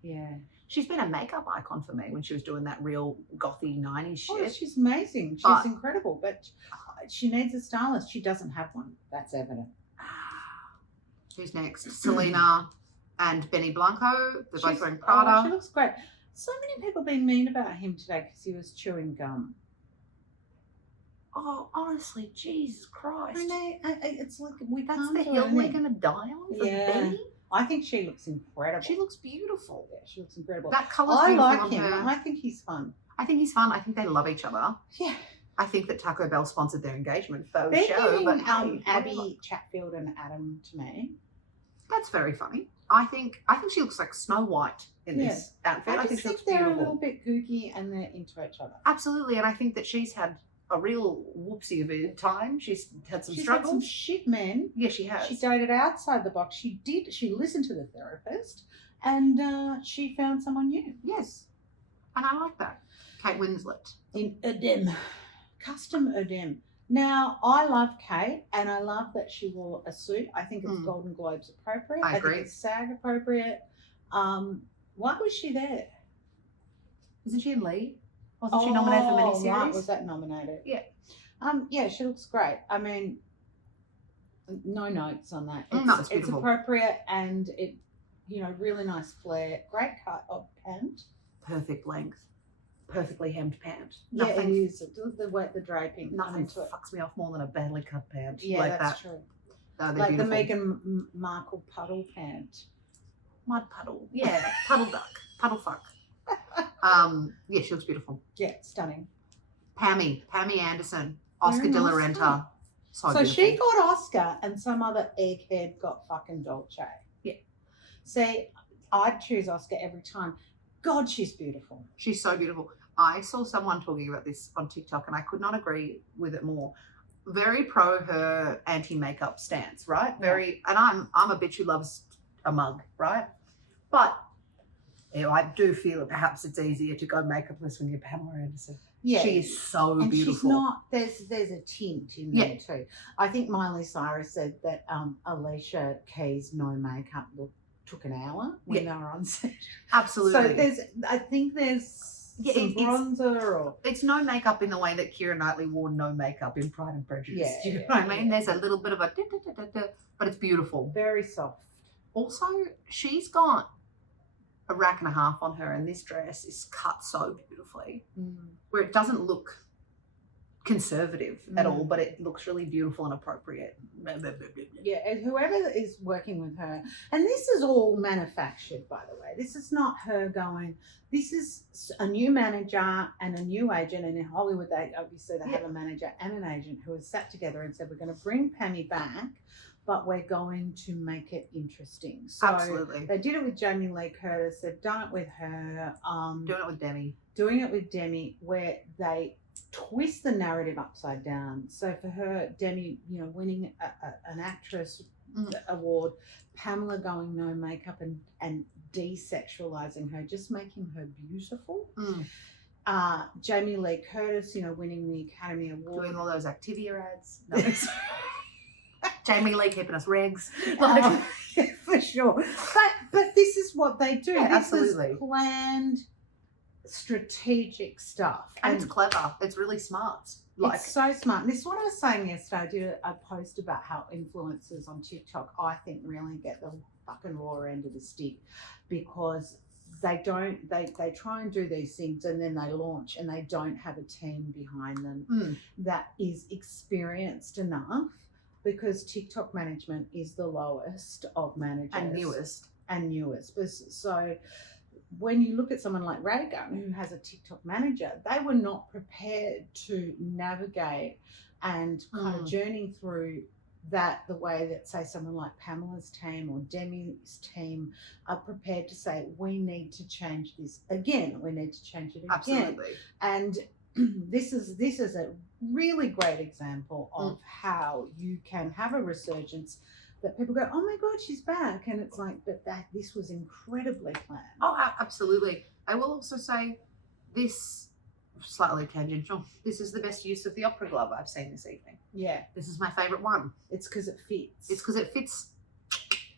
Yeah. She's been a makeup icon for me when she was doing that real gothy 90s shit. Oh, she's amazing. She's incredible. But she needs a stylist. She doesn't have one. That's evident. Who's next? Selena and Benny Blanco. They're both wearing Prada. Oh, she looks great. So many people been mean about him today because he was chewing gum. Oh, honestly, Jesus Christ. I know. It's like That's the hill we're going to die on for Benny? I think she looks incredible. She looks beautiful. Yeah, she looks incredible. That colour's I beautiful like on him. her. I think he's fun. I think he's fun. I think they love each other. Yeah. I think that Taco Bell sponsored their engagement for They're show. giving But hey, Abby Chatfield and Adam to me. that's very funny. I think she looks like Snow White in this outfit. I think she looks they're beautiful. a little bit gooky and they're into each other. Absolutely, and I think that she's had a real whoopsie of a time. She's had some She's struggles. had some shit men. Yeah, she has. She dated outside the box. She listened to the therapist and she found someone new. Yes, and I like that. Kate Winslet. In Edem. Custom Edem. Now, I love Kate and I love that she wore a suit. I think it's Golden Globes appropriate. I agree. think it's SAG appropriate. Why was she there? Isn't she in lead? Wasn't she nominated for miniseries? Right, was that nominated? Yeah. Yeah, she looks great. I mean, no notes on that. No, it's It's beautiful. appropriate and it, really nice flare. Great cut of pant. Perfect length. Perfectly hemmed pant. Yeah, it Nothing, is. The draping. nothing onto it. fucks me off more than a badly cut pant. Yeah, like that's that. true. No, they're Like beautiful. the Meghan Markle puddle pant. Mud puddle. Yeah, puddle duck. Puddle fuck. Yeah, she looks beautiful. Yeah, stunning. Pammy Anderson. Oscar Very de la nice Renta. cut. So So beautiful. she got Oscar and some other egghead got fucking Dolce. Yeah. See, I'd choose Oscar every time. God, she's beautiful. She's so beautiful. I saw someone talking about this on TikTok and I could not agree with it more. Very pro her anti-makeup stance, right? Very, and I'm a bitch who loves a mug, right? But I do feel that perhaps it's easier to go makeupless when you're Pamela Anderson. Yeah. She is so and beautiful. she's not, there's a tint in there too. I think Miley Cyrus said that Alicia Keys' no makeup look took an hour when they were on set. Absolutely. So I think there's some bronzer or... It's no makeup in the way that Keira Knightley wore no makeup in Pride and Prejudice. Yeah, Do you know what I mean? There's a little bit of a but it's beautiful. Very soft. Also, she's got a rack and a half on her and this dress is cut so beautifully where it doesn't look conservative at all, but it looks really beautiful and appropriate. Yeah, and whoever is working with her, and this is all manufactured, by the way. This is not her going. This is a new manager and a new agent, and in Hollywood, they have a manager and an agent who has sat together and said, "We're going to bring Pammy back, but we're going to make it interesting." So Absolutely. they did it with Jamie Lee Curtis. They've done it with her. Doing it with Demi. Doing it with Demi, where they twist the narrative upside down. So for her, Demi, winning an actress award, Pamela going no makeup and desexualizing her, just making her beautiful. Jamie Lee Curtis, winning the Academy Award. Doing all those Activia ads. No. Jamie Lee keeping us regs. Yeah, for sure. But this is what they do. Yeah, this absolutely. is planned, strategic stuff. And it's clever. It's really smart. It's so smart. And this is what I was saying yesterday. I did a post about how influencers on TikTok, I think, really get the fucking raw end of the stick because they try and do these things and then they launch and they don't have a team behind them that is experienced enough, because TikTok management is the lowest of managers. And newest. So when you look at someone like Raygun, who has a TikTok manager, they were not prepared to navigate and kind of journey through that the way that, say, someone like Pamela's team or Demi's team are prepared to say, we need to change this again. We need to change it again. Absolutely. And this is a really great example of how you can have a resurgence that people go, oh my God, she's back. And it's like, but this was incredibly planned. Oh, absolutely. I will also say this, slightly tangential, this is the best use of the opera glove I've seen this evening. Yeah. This is my favourite one. It's because it fits. It's because it fits.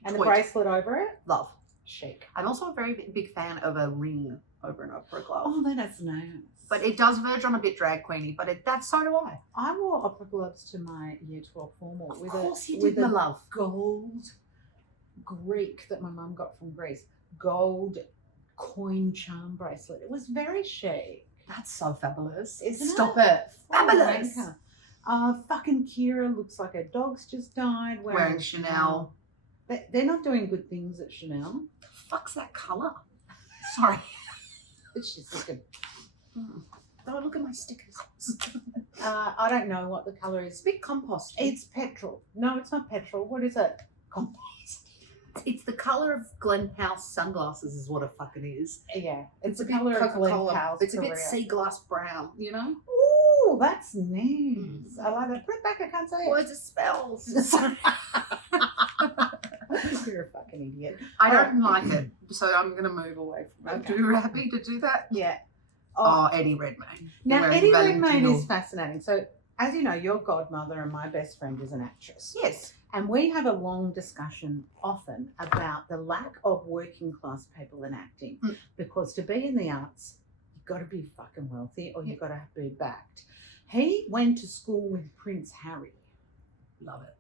And the bracelet over it? Love. Chic. I'm also a very big fan of a ring over an opera glove. Oh, that's nice. But it does verge on a bit drag queeny, but so do I. I wore opera gloves to my year 12 formal Of course you with did, my a love. gold Greek that my mum got from Greece. Gold coin charm bracelet. It was very chic. That's so fabulous. Isn't Stop it? it. Fabulous. Fucking Kira looks like her dog's just died. Wearing Chanel. They're not doing good things at Chanel. The fuck's that colour? Sorry. It's just looking. Don't look at my stickers. I don't know what the colour is. It's a bit compost. It's petrol. No, it's not petrol. What is it? Compost. It's the colour of Glen House sunglasses is what it fucking is. Yeah. It's a the bit colour of Glen Coca-Cola. House. It's a Korea. bit sea glass brown, you know? Ooh, that's nice. I like that. Put it back. I can't say it. Words of spells. Sorry. You're a fucking idiot. I don't like it, so I'm going to move away from it. Okay. Are you happy to do that? Yeah. Oh, Eddie Redmayne. Now, Wearing Eddie Valentino. Redmayne is fascinating. So, as you know, your godmother and my best friend is an actress. Yes. And we have a long discussion often about the lack of working class people in acting. Because to be in the arts, you've got to be fucking wealthy or you've got to be backed. He went to school with Prince Harry. Love it.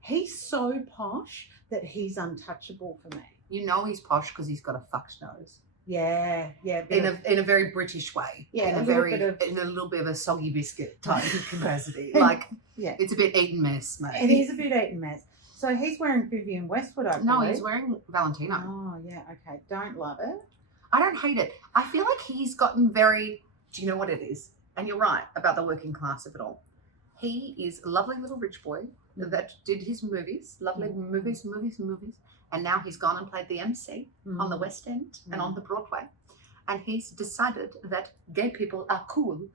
He's so posh that he's untouchable for me. You know he's posh because he's got a fucked nose. Yeah. In a very British way. Yeah, in a little bit of a soggy biscuit type capacity. Like, yeah, it's a bit Eden mess, mate. It is a bit eaten mess. So he's wearing Vivienne Westwood, I believe. No, he's wearing Valentino. Oh, yeah, okay. Don't love it. I don't hate it. I feel like he's gotten very, do you know what it is? And you're right about the working class of it all. He is a lovely little rich boy that did his movies, lovely movies. And now he's gone and played the MC on the West End and on the Broadway. And he's decided that gay people are cool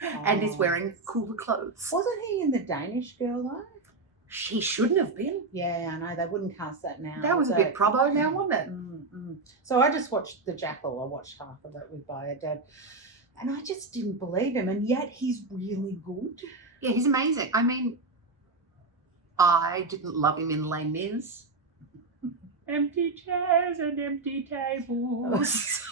and is wearing cooler clothes. Wasn't he in The Danish Girl, though? He shouldn't have been. Yeah, I know. They wouldn't cast that now. That was a bit probo now, wasn't it? So I just watched The Jackal. I watched half of it with Dad. And I just didn't believe him. And yet he's really good. Yeah, he's amazing. I mean, I didn't love him in Les Mis. Empty chairs and empty tables.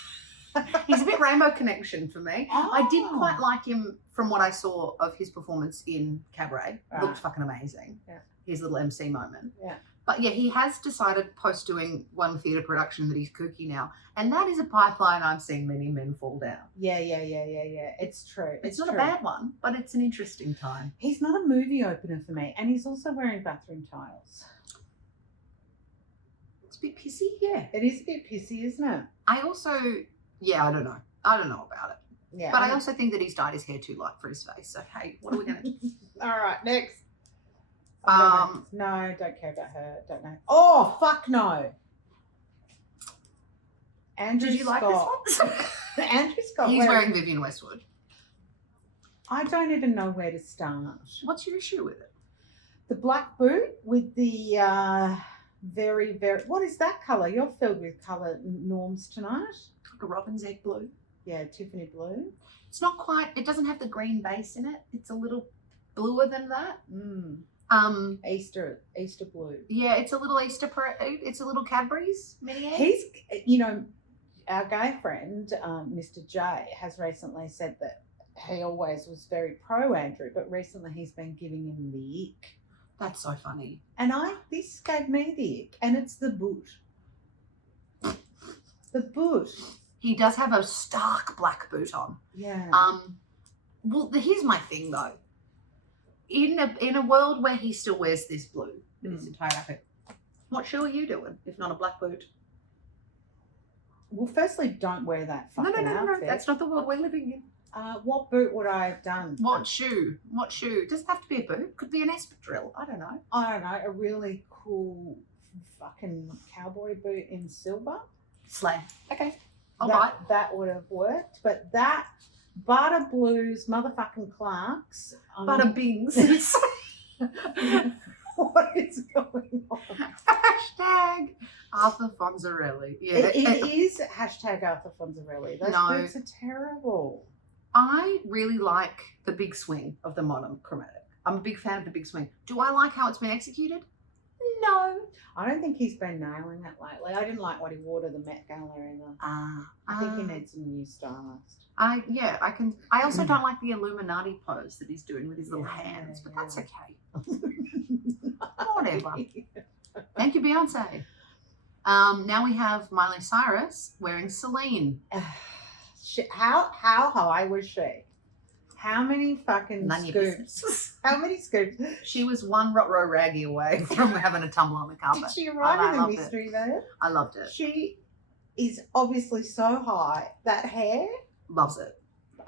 He's a bit Rainbow Connection for me. Oh. I did quite like him from what I saw of his performance in Cabaret. Right. Looked fucking amazing. Yeah. His little MC moment. Yeah. But yeah, he has decided post doing one theatre production that he's kooky now. And that is a pipeline I've seen many men fall down. Yeah. It's true. It's not true. a bad one, but it's an interesting time. He's not a movie opener for me. And he's also wearing bathroom tiles. It's a bit pissy, yeah. It is a bit pissy, isn't it? I also, yeah, I don't know. I don't know about it. Yeah. But I also think that he's dyed his hair too light for his face. So, hey, what are we going to do? All right, next. No, don't care about her. Don't know. Oh, fuck no. Andrew Did you Scott. like this one? Andrew Scott. He's wearing Vivienne Westwood. I don't even know where to start. What's your issue with it? The black boot with the very, very... What is that colour? You're filled with colour norms tonight. Like a robin's egg blue. Yeah, Tiffany blue. It's not quite... It doesn't have the green base in it. It's a little bluer than that. Easter blue. Yeah, it's a little Easter parade. It's a little Cadbury's mini egg. He's, you know, our guy friend, Mr. J, has recently said that he always was very pro Andrew, but recently he's been giving him the ick. That's so funny. And this gave me the ick, and it's the boot. The boot. He does have a stark black boot on. Yeah. Well, here's my thing though. In a world where he still wears this blue, this entire outfit, what shoe are you doing if not a black boot? Well, firstly, don't wear that fucking outfit. No. That's not the world we're living in. What boot would I have done? What shoe? What shoe? It doesn't have to be a boot. Could be an espadrille. I don't know. I don't know. A really cool fucking cowboy boot in silver. Slay. Okay. All right. That would have worked. But that Butter Blues motherfucking Clarks. Butter Bings. What is going on? Hashtag Arthur Fonzarelli. Yeah. It is hashtag Arthur Fonzarelli. Those No. boots are terrible. I really like the big swing of the modern chromatic. I'm a big fan of the big swing. Do I like how it's been executed? No. I don't think he's been nailing it lately. I didn't like what he wore to the Met Gala either. I think he needs a new stylist. I also don't like the Illuminati pose that he's doing with his little hands, but that's okay. Whatever. Thank you, Beyonce. Now we have Miley Cyrus wearing Celine. How high was she? How many fucking None of your scoops? business. How many scoops? She was one row raggy away from having a tumble on the carpet. Did she arrive in the loved mystery there? I loved it. She is obviously so high. That hair, Loves it.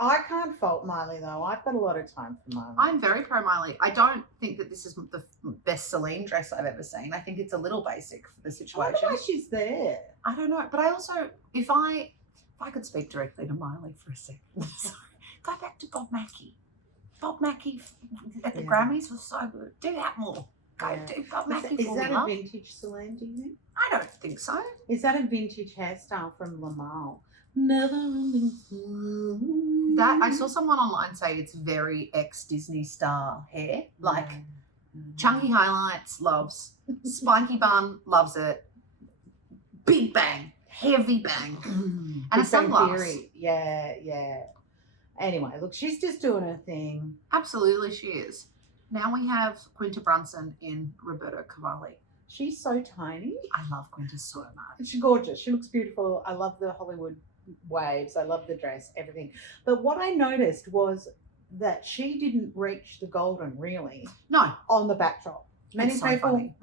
I can't fault Miley though. I've got a lot of time for Miley. I'm very pro Miley. I don't think that this is the best Celine dress I've ever seen. I think it's a little basic for the I situation. wonder why she's there. I don't know, but I also, if I could speak directly to Miley for a second, sorry, go back to Bob Mackie. Bob Mackie at the Grammys was so good. Do that more. Go do Bob Mackie Is for that me, a love. vintage Celine, do you think? I don't think so. Is that a vintage hairstyle from Lamal? Never ending. That I saw someone online say it's very ex-Disney star hair. Like chunky highlights, loves. Spiky bun, loves it. Big bang, heavy bang. And a sunglass. Yeah. Anyway, look, she's just doing her thing. Absolutely, she is. Now we have Quinta Brunson in Roberto Cavalli. She's so tiny. I love Quinta so much. She's gorgeous. She looks beautiful. I love the Hollywood waves. I love the dress, everything. But what I noticed was that she didn't reach the golden really No, on the backdrop. Many it's so people. funny.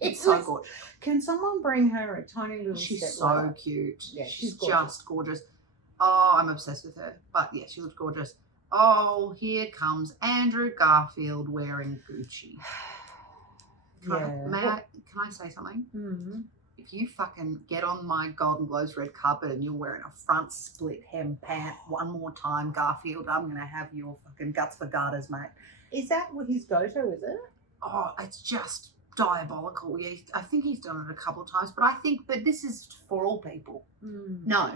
It's so gorgeous. Can someone bring her a tiny little She's step so ladder? cute. Yeah, she's she's gorgeous. just gorgeous. Oh, I'm obsessed with her. But yeah, she looks gorgeous. Oh, here comes Andrew Garfield wearing Gucci. Can I say something? Mm-hmm. If you fucking get on my Golden Globes red carpet and you're wearing a front split hem pant one more time, Garfield, I'm going to have your fucking guts for garters, mate. Is that what his go-to, is it? Oh, it's just diabolical. Yeah, I think he's done it a couple of times, but this is for all people. No,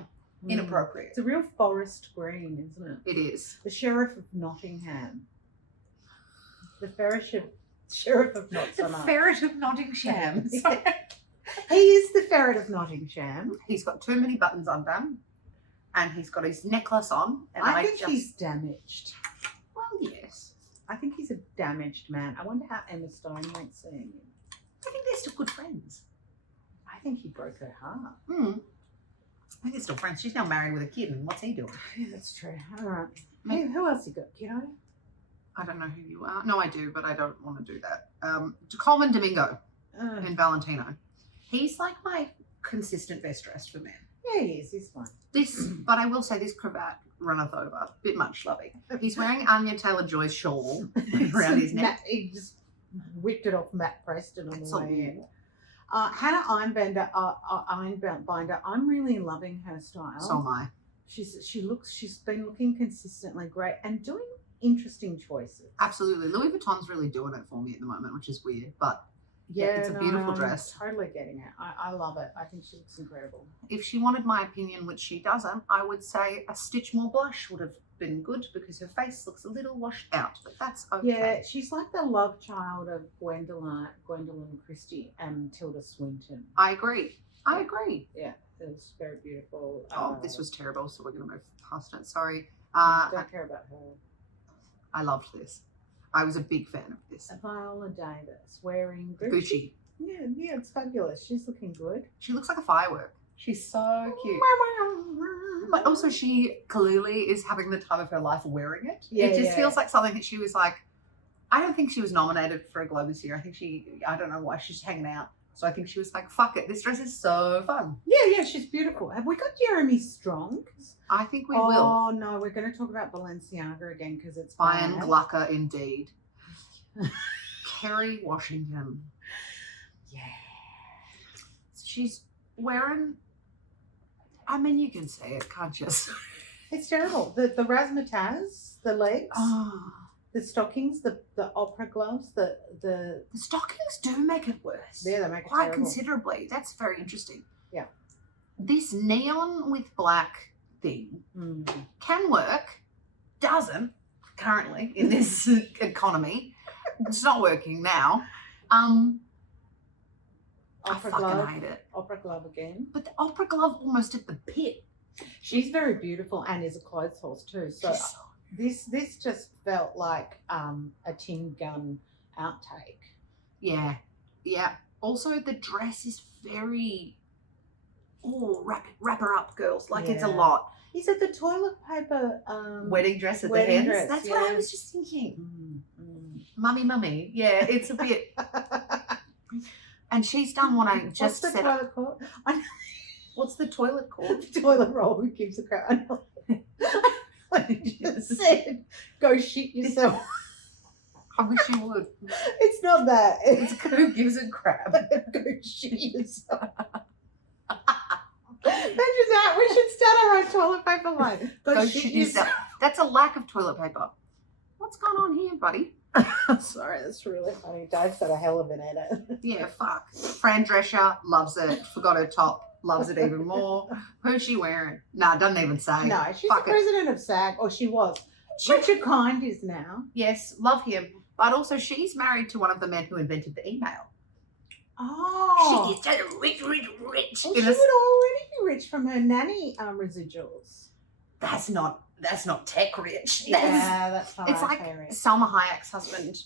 inappropriate. It's a real forest green, isn't it? It is. The Sheriff of Nottingham. The Sheriff of Not so much. Ferret of Nottingham. He is the Ferret of Nottingham. He's got too many buttons undone, and he's got his necklace on. And I think he's damaged. Well, yes. I think he's a damaged man. I wonder how Emma Stone went seeing him. I think they're still good friends. I think he broke her heart. I think they're still friends. She's now married with a kid, and what's he doing? Yeah, that's true. All right. Hey, who else you got, kiddo? I don't know who you are. No, I do, but I don't want to do that. Coleman Domingo in Valentino. He's like my consistent best dressed for men. Yeah, he is. He's fine. But I will say this cravat runneth over. A bit much loving. He's wearing Anya Taylor-Joy's shawl around his neck. He just whipped it off Matt Preston on It's the all way weird. in. Hannah Einbinder, I'm really loving her style. So am I. She's been looking consistently great and doing interesting choices. Absolutely. Louis Vuitton's really doing it for me at the moment, which is weird, but it's a beautiful dress. I'm totally getting it. I love it. I think she looks incredible. If she wanted my opinion, which she doesn't, I would say a stitch more blush would have been good because her face looks a little washed out, but that's okay. Yeah, she's like the love child of Gwendolyn Christie and Tilda Swinton. I agree. Yeah, it was very beautiful. Oh, this was terrible, so we're going to move past it. Sorry. Don't care about her. I loved this. I was a big fan of this. Viola Davis wearing Gucci. Yeah, it's fabulous. She's looking good. She looks like a firework. She's so cute. But also she clearly is having the time of her life wearing it. It just feels like something that she was like, I don't think she was nominated for a Globe this year. I don't know why, she's hanging out. So I think she was like, fuck it, this dress is so fun. Yeah, she's beautiful. Have we got Jeremy Strong? I think we will. Oh, no, we're going to talk about Balenciaga again because it's Iron bad. Glucker indeed. Kerry Washington. Yeah. She's wearing, I mean, you can see it, can't you? It's terrible. The razzmatazz, the legs. Oh, The stockings, the opera gloves, the stockings do make it worse. Yeah, they make it quite terrible. considerably. That's very interesting. Yeah. This neon with black thing can work. Doesn't currently in this economy. It's not working now. I fucking hate it. Opera glove again. But the opera glove almost at the pit. She's very beautiful and is a clothes horse too. So this just felt like a Tin Gun outtake. Yeah. Yeah. Also the dress is very wrap her up, girls. Like it's a lot. Is it the toilet paper wedding dress at the wedding ends? dress, That's what I was just thinking. Mummy. Yeah, it's a bit. And she's done what I just said. What's the toilet called? What's the toilet called? The toilet roll who gives a crap. What did you just said? Go shit yourself. I wish you would. It's not that. It's who gives a crap. Go shit yourself. Imagine that. We should start our own toilet paper line. Go shit yourself. That's a lack of toilet paper. What's going on here, buddy? Sorry, that's really funny. Dave's got a hell of an edit. Yeah, fuck. Fran Drescher loves it. Forgot her top. Loves it even more. Who's she wearing? Nah, doesn't even say. No, she's Fuck the it. president of SAG, or she was. Richard Kind is now. Yes, love him. But also she's married to one of the men who invented the email. Oh. She is just rich. Well, she would already be rich from her nanny residuals. That's not tech rich. That's how It's I like hear it. Salma Hayek's husband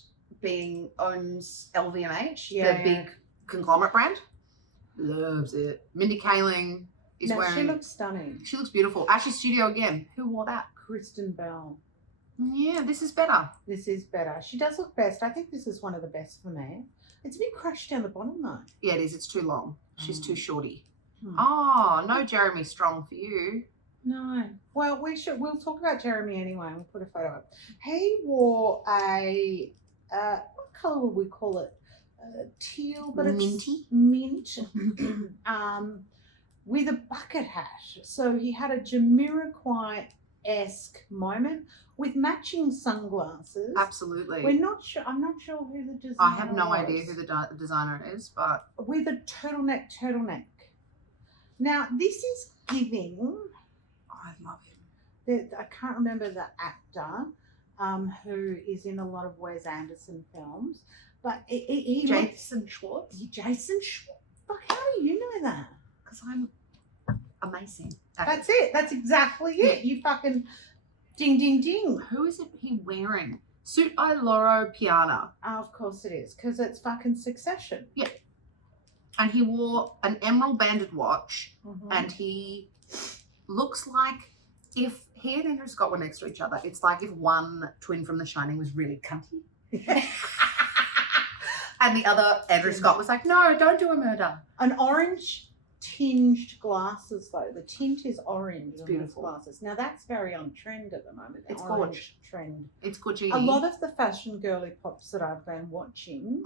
owns LVMH, the big conglomerate brand. Loves it. Mindy Kaling is wearing. She looks stunning. She looks beautiful. Ashley Studio again. Who wore that? Kristen Bell. Yeah, this is better. This is better. She does look best. I think this is one of the best for me. It's a bit crushed down the bottom though. Yeah, it is. It's too long. She's too shorty. Hmm. Oh, no Jeremy Strong for you. No. Well, we'll talk about Jeremy anyway. We'll put a photo up. He wore a what colour would we call it? Teal, but Minty? it's mint. With a bucket hat. So he had a Jamiroquai-esque moment with matching sunglasses. Absolutely. We're not sure. I'm not sure who the designer I have no was. idea who the designer is, but With a turtleneck. Now this is giving. I love him. I can't remember the actor who is in a lot of Wes Anderson films, but he Jason Schwartz. Jason Schwartz. Fuck, how do you know that? Because I'm amazing. That's it. That's exactly it. You fucking ding, ding, ding. Who is it he wearing? Suit by Loro Piana. Oh, of course it is, because it's fucking Succession. Yeah. And he wore an emerald banded watch, Mm-hmm. and he looks like if he and Andrew Scott were next to each other, it's like if one twin from The Shining was really cunty. And the other, Andrew Scott, was like, no, don't do a murder. An orange tinged glasses though. The tint is orange on those beautiful. glasses. Now that's very on trend at the moment. It's orange gorgeous. trend. It's Gucci. A lot of the fashion girly pops that I've been watching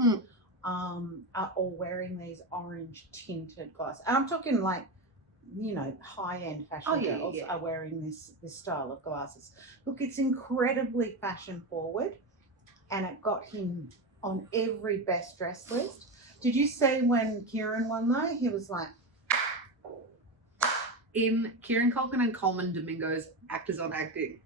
are all wearing these orange tinted glasses. And I'm talking like, you know, high-end fashion girls are wearing this style of glasses. Look, it's incredibly fashion forward, and it got him on every best dress list. Did you see when Kieran won though? He was like, in Kieran Culkin and Coleman Domingo's Actors on Acting,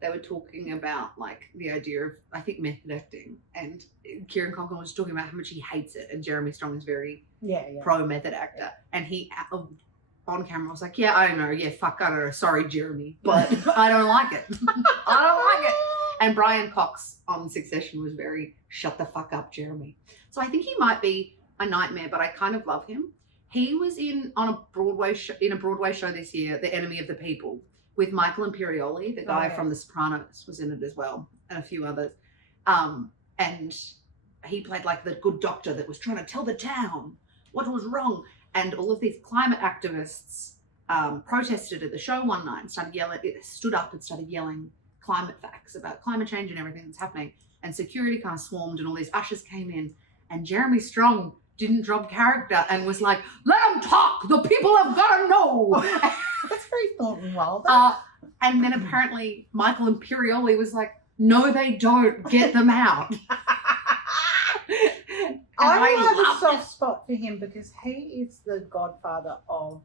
they were talking about like the idea of, I think, method acting, and Kieran Culkin was talking about how much he hates it, and Jeremy Strong is very pro method actor, and he on camera was like, yeah, I don't know, fuck, I don't know, sorry Jeremy, but I don't like it. I don't like it. And Brian Cox on Succession was very, shut the fuck up, Jeremy. So I think he might be a nightmare, but I kind of love him. He was in a Broadway show this year, The Enemy of the People, with Michael Imperioli, the guy from The Sopranos, was in it as well, and a few others. And he played like the good doctor that was trying to tell the town what was wrong. And all of these climate activists protested at the show one night and stood up and started yelling climate facts about climate change and everything that's happening. And security kind of swarmed, and all these ushers came in, and Jeremy Strong didn't drop character and was like, let them talk, the people have got to know. that's very thought and wild. And then apparently Michael Imperioli was like, No, they don't. Get them out. I have a love soft spot for him because he is the godfather of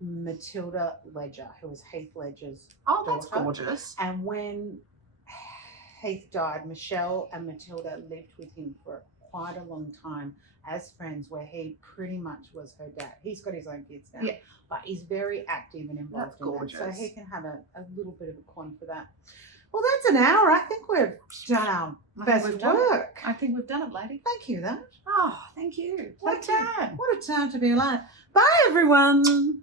Matilda Ledger, who was Heath Ledger's Oh, that's daughter. gorgeous. And when Heath died, Michelle and Matilda lived with him for quite a long time as friends, where he pretty much was her dad. He's got his own kids now, Yeah. but he's very active and involved That's in gorgeous. that. So he can have a little bit of a con for that. Well, that's an hour. I think we've done our best work. I think we've done it, lady. Thank you, though. Oh, thank you. What Thank you. a time. What a time to be alive. Bye, everyone.